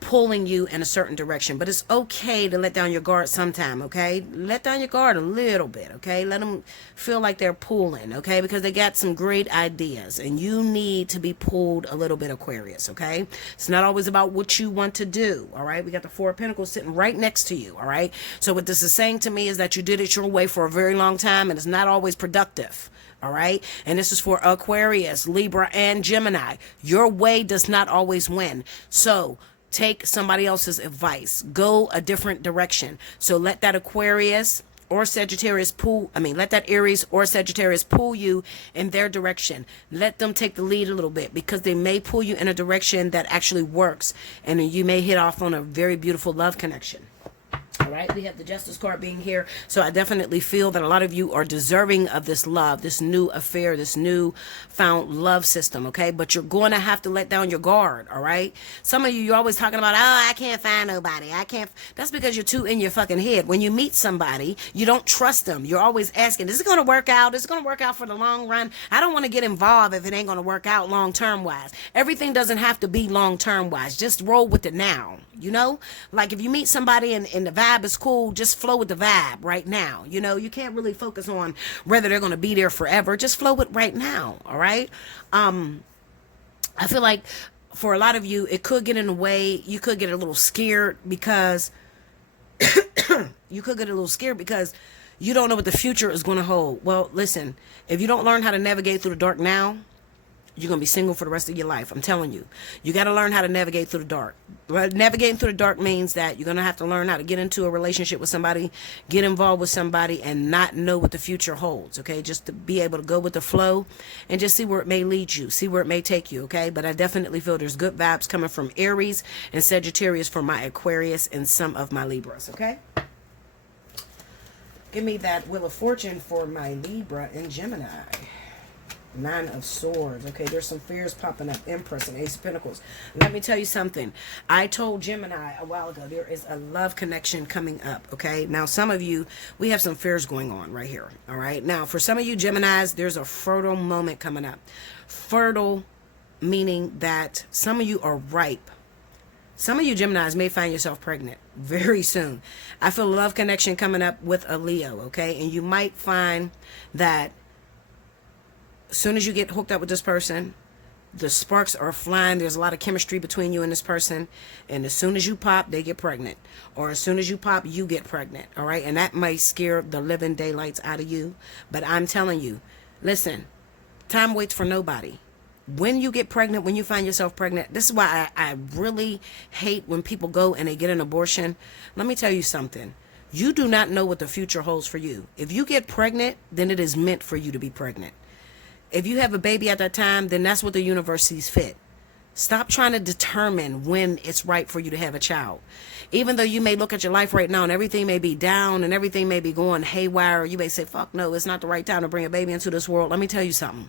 pulling you in a certain direction. But it's okay to let down your guard sometime, okay? Let down your guard a little bit, okay? Let them feel like they're pulling, okay? Because they got some great ideas and you need to be pulled a little bit, Aquarius, okay? It's not always about what you want to do, all right? We got the Four of Pentacles sitting right next to you, all right? So what this is saying to me is that you did it your way for a very long time and it's not always productive. All right. And this is for Aquarius, Libra, and Gemini. Your way does not always win. So take somebody else's advice. Go a different direction. So let that Aquarius or Sagittarius let that Aries or Sagittarius pull you in their direction. Let them take the lead a little bit because they may pull you in a direction that actually works. And you may hit off on a very beautiful love connection. All right, we have the Justice card being here. So I definitely feel that a lot of you are deserving of this love, this new affair, this new found love system, okay? But you're going to have to let down your guard, all right? Some of you, you're always talking about, oh, I can't find nobody. That's because you're too in your fucking head. When you meet somebody, you don't trust them. You're always asking, is it going to work out? Is it going to work out for the long run? I don't want to get involved if it ain't going to work out long-term wise. Everything doesn't have to be long-term wise. Just roll with it now, you know? Like if you meet somebody and the vibe is cool, just flow with the vibe right now. You know, you can't really focus on whether they're going to be there forever. Just flow with right now. All right. I feel like for a lot of you, it could get in the way. You could get a little scared because you don't know what the future is going to hold. Well, listen, if you don't learn how to navigate through the dark now, you're going to be single for the rest of your life. I'm telling you. You got to learn how to navigate through the dark. Navigating through the dark means that you're going to have to learn how to get into a relationship with somebody, get involved with somebody, and not know what the future holds, okay? Just to be able to go with the flow and just see where it may lead you, see where it may take you, okay? But I definitely feel there's good vibes coming from Aries and Sagittarius for my Aquarius and some of my Libras, okay? Give me that Wheel of Fortune for my Libra and Gemini. Nine of Swords. Okay, there's some fears popping up. Empress and Ace of Pentacles. Let me tell you something. I told Gemini a while ago there is a love connection coming up. Okay, now some of you, we have some fears going on right here. All right, now for some of you Geminis, there's a fertile moment coming up. Fertile meaning that some of you are ripe. Some of you Geminis may find yourself pregnant very soon. I feel a love connection coming up with a Leo, okay? And you might find that as soon as you get hooked up with this person, the sparks are flying. There's a lot of chemistry between you and this person. And as soon as you pop, they get pregnant. Or as soon as you pop, you get pregnant. All right? And that might scare the living daylights out of you. But I'm telling you, listen, time waits for nobody. When you get pregnant, when you find yourself pregnant, this is why I really hate when people go and they get an abortion. Let me tell you something. You do not know what the future holds for you. If you get pregnant, then it is meant for you to be pregnant. If you have a baby at that time, then that's what the universe sees fit. Stop trying to determine when it's right for you to have a child. Even though you may look at your life right now and everything may be down and everything may be going haywire, you may say, fuck no, it's not the right time to bring a baby into this world. Let me tell you something.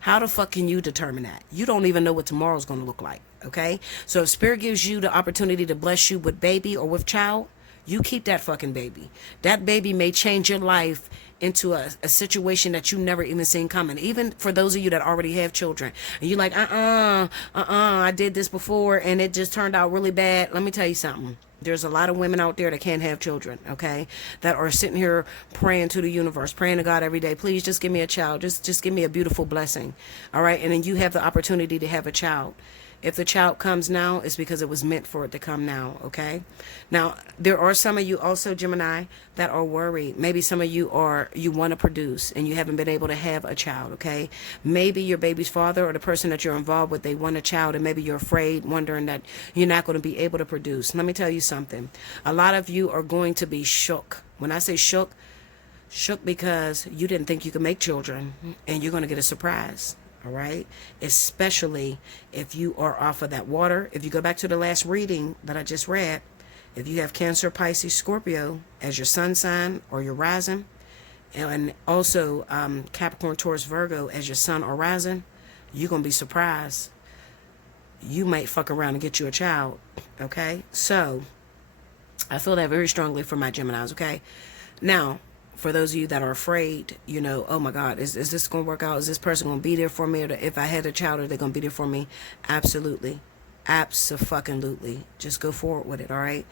How the fuck can you determine that? You don't even know what tomorrow's going to look like, okay? So if Spirit gives you the opportunity to bless you with baby or with child, you keep that fucking baby. That baby may change your life into a situation that you never even seen coming. Even for those of you that already have children. And you're like, I did this before and it just turned out really bad. Let me tell you something. There's a lot of women out there that can't have children, okay? That are sitting here praying to the universe, praying to God every day. Please just give me a child. Just give me a beautiful blessing, all right? And then you have the opportunity to have a child. If the child comes now, it's because it was meant for it to come now, okay? Now, there are some of you also, Gemini, that are worried. Maybe some of you want to produce and you haven't been able to have a child, okay? Maybe your baby's father or the person that you're involved with, they want a child and maybe you're afraid, wondering that you're not going to be able to produce. Let me tell you something. A lot of you are going to be shook. When I say shook because you didn't think you could make children and you're going to get a surprise. All right, especially if you are off of that water. If you go back to the last reading that I just read, if you have Cancer, Pisces, Scorpio as your sun sign or your rising, and also Capricorn, Taurus, Virgo as your sun or rising, you're going to be surprised. You might fuck around and get you a child, okay? So I feel that very strongly for my Geminis, okay? Now, for those of you that are afraid, you know, oh my God, is this going to work out? Is this person going to be there for me? Or if I had a child, are they going to be there for me? Absolutely. Abso-fucking-lutely. Just go forward with it, all right?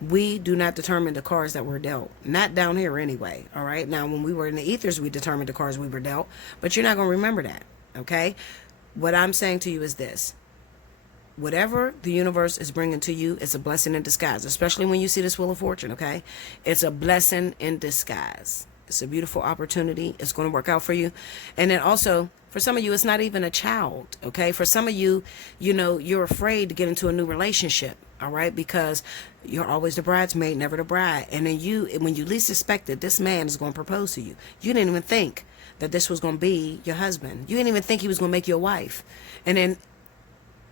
We do not determine the cards that were dealt. Not down here anyway, all right? Now, when we were in the ethers, we determined the cards we were dealt. But you're not going to remember that, okay? What I'm saying to you is this. Whatever the universe is bringing to you, it's a blessing in disguise, especially when you see this Wheel of Fortune, okay? It's a blessing in disguise. It's a beautiful opportunity. It's going to work out for you. And then also, for some of you, it's not even a child, okay? For some of you, you know, you're afraid to get into a new relationship, all right? Because you're always the bridesmaid, never the bride. And then when you least expect it, this man is going to propose to you. You didn't even think that this was going to be your husband. You didn't even think he was going to make you a wife. And then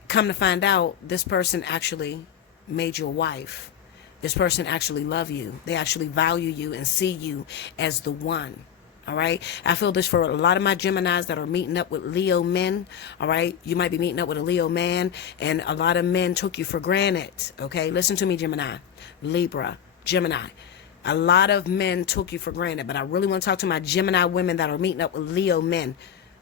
come to find out, this person actually made you a wife. This person actually love you. They actually value you and see you as the one. All right. I feel this for a lot of my Geminis that are meeting up with Leo men. All right. You might be meeting up with a Leo man and a lot of men took you for granted. Okay. Listen to me, Gemini, Libra, Gemini. A lot of men took you for granted, but I really want to talk to my Gemini women that are meeting up with Leo men.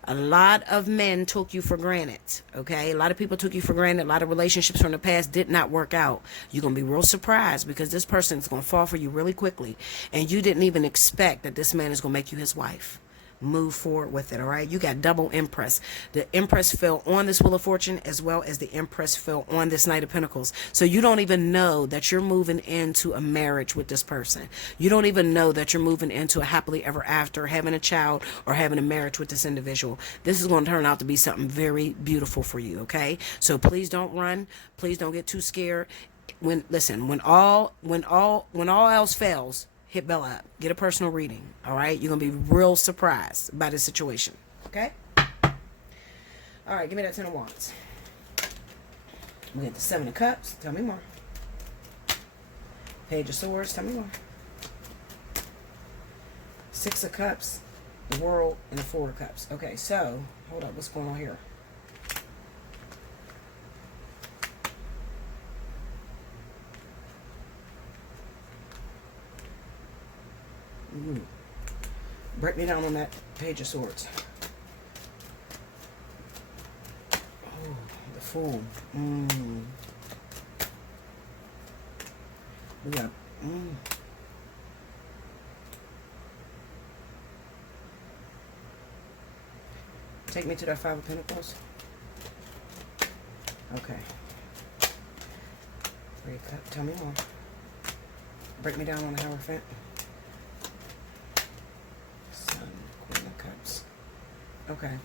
A lot of men took you for granted, okay? A lot of people took you for granted. A lot of relationships from the past did not work out. You're going to be real surprised because this person is going to fall for you really quickly. And you didn't even expect that this man is going to make you his wife. Move forward with it, all right? You got double Empress. The Empress fell on this Wheel of Fortune as well as the Empress fell on this Knight of Pentacles. So you don't even know that you're moving into a marriage with this person. You don't even know that you're moving into a happily ever after, having a child or having a marriage with this individual. This is going to turn out to be something very beautiful for you, okay? So please don't run. Please don't get too scared. When all else fails, hit Bella up. Get a personal reading. All right? You're going to be real surprised by the situation. Okay? All right. Give me that 10 of Wands. We get the 7 of Cups. Tell me more. Page of Swords. Tell me more. 6 of Cups. The World. And the 4 of Cups. Okay. So, hold up. What's going on here? Break me down on that Page of Swords. Fool. We got Take me to that Five of Pentacles. Okay. Tell me more. Break me down on the Hierophant. Sun, Queen of Cups. Okay.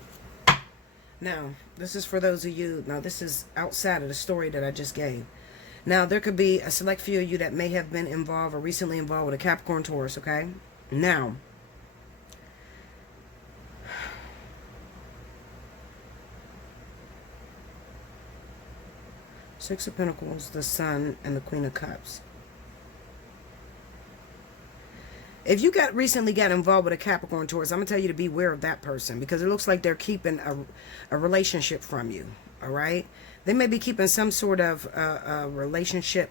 Now, this is for those of you, now this is outside of the story that I just gave. Now, there could be a select few of you that may have been involved or recently involved with a Capricorn, Taurus, okay? Now, Six of Pentacles, the Sun, and the Queen of Cups. If you recently got involved with a Capricorn, Taurus, I'm going to tell you to beware of that person, because it looks like they're keeping a relationship from you, all right? They may be keeping some sort of a relationship.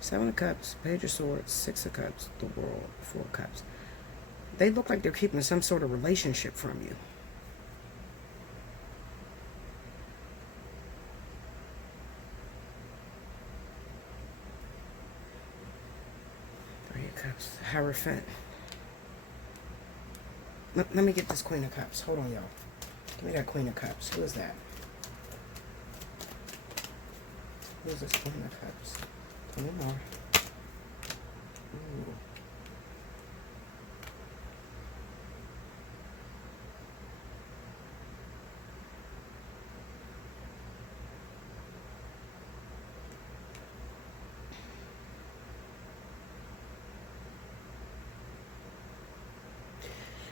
Seven of Cups, Page of Swords, Six of Cups, the World, Four of Cups. They look like they're keeping some sort of relationship from you. Three of Cups, Hierophant. Let me get this Queen of Cups. Hold on, y'all. Give me that Queen of Cups. Who is that? Who is this Queen of Cups? Tell me more. Ooh.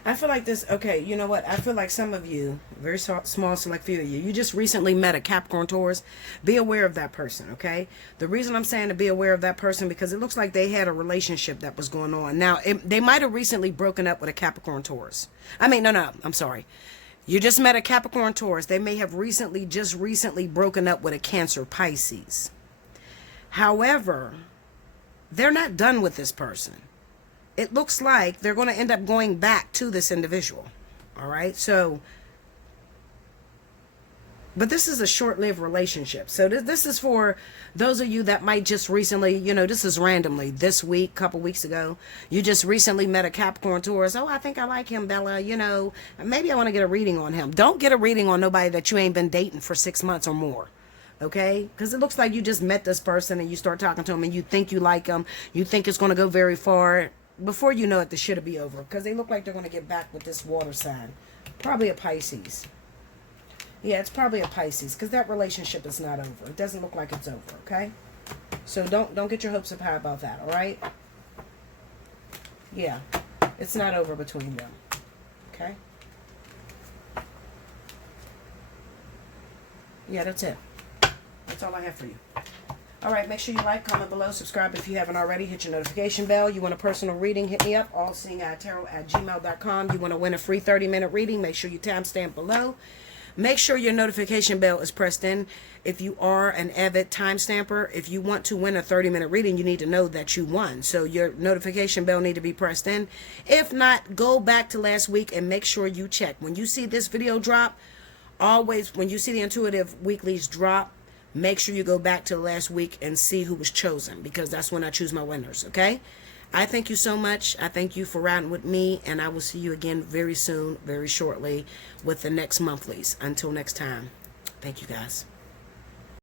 I feel like this, okay, you know what? I feel like some of you, very small select few of you, you just recently met a Capricorn, Taurus. Be aware of that person, okay? The reason I'm saying to be aware of that person, because it looks like they had a relationship that was going on. Now, they might have recently broken up with a Capricorn, Taurus. I mean, no, I'm sorry. You just met a Capricorn, Taurus. They may have just recently broken up with a Cancer, Pisces. However, they're not done with this person. It looks like they're going to end up going back to this individual. All right. So, but this is a short-lived relationship. So this is for those of you that might just recently, you know, this is randomly this week, couple weeks ago, you just recently met a Capricorn, Taurus. Oh, I think I like him, Bella. You know, maybe I want to get a reading on him. Don't get a reading on nobody that you ain't been dating for 6 months or more. Okay? Because it looks like you just met this person and you start talking to him and you think you like him. You think it's going to go very far. Before you know it, the shit'll be over. Because they look like they're going to get back with this water sign. Probably a Pisces. Yeah, it's probably a Pisces. Because that relationship is not over. It doesn't look like it's over, okay? So don't get your hopes up high about that, alright? Yeah, it's not over between them. Okay? Yeah, that's it. That's all I have for you. All right, make sure you like, comment below, subscribe if you haven't already. Hit your notification bell. You want a personal reading, hit me up, allseeingeyetarot@gmail.com. You want to win a free 30-minute reading, make sure you timestamp below. Make sure your notification bell is pressed in. If you are an avid timestamper, if you want to win a 30-minute reading, you need to know that you won. So your notification bell need to be pressed in. If not, go back to last week and make sure you check. When you see this video drop, always, when you see the Intuitive Weeklies drop, make sure you go back to last week and see who was chosen, because that's when I choose my winners, okay? I thank you so much. I thank you for riding with me, and I will see you again very soon, very shortly, with the next monthlies. Until next time, thank you guys.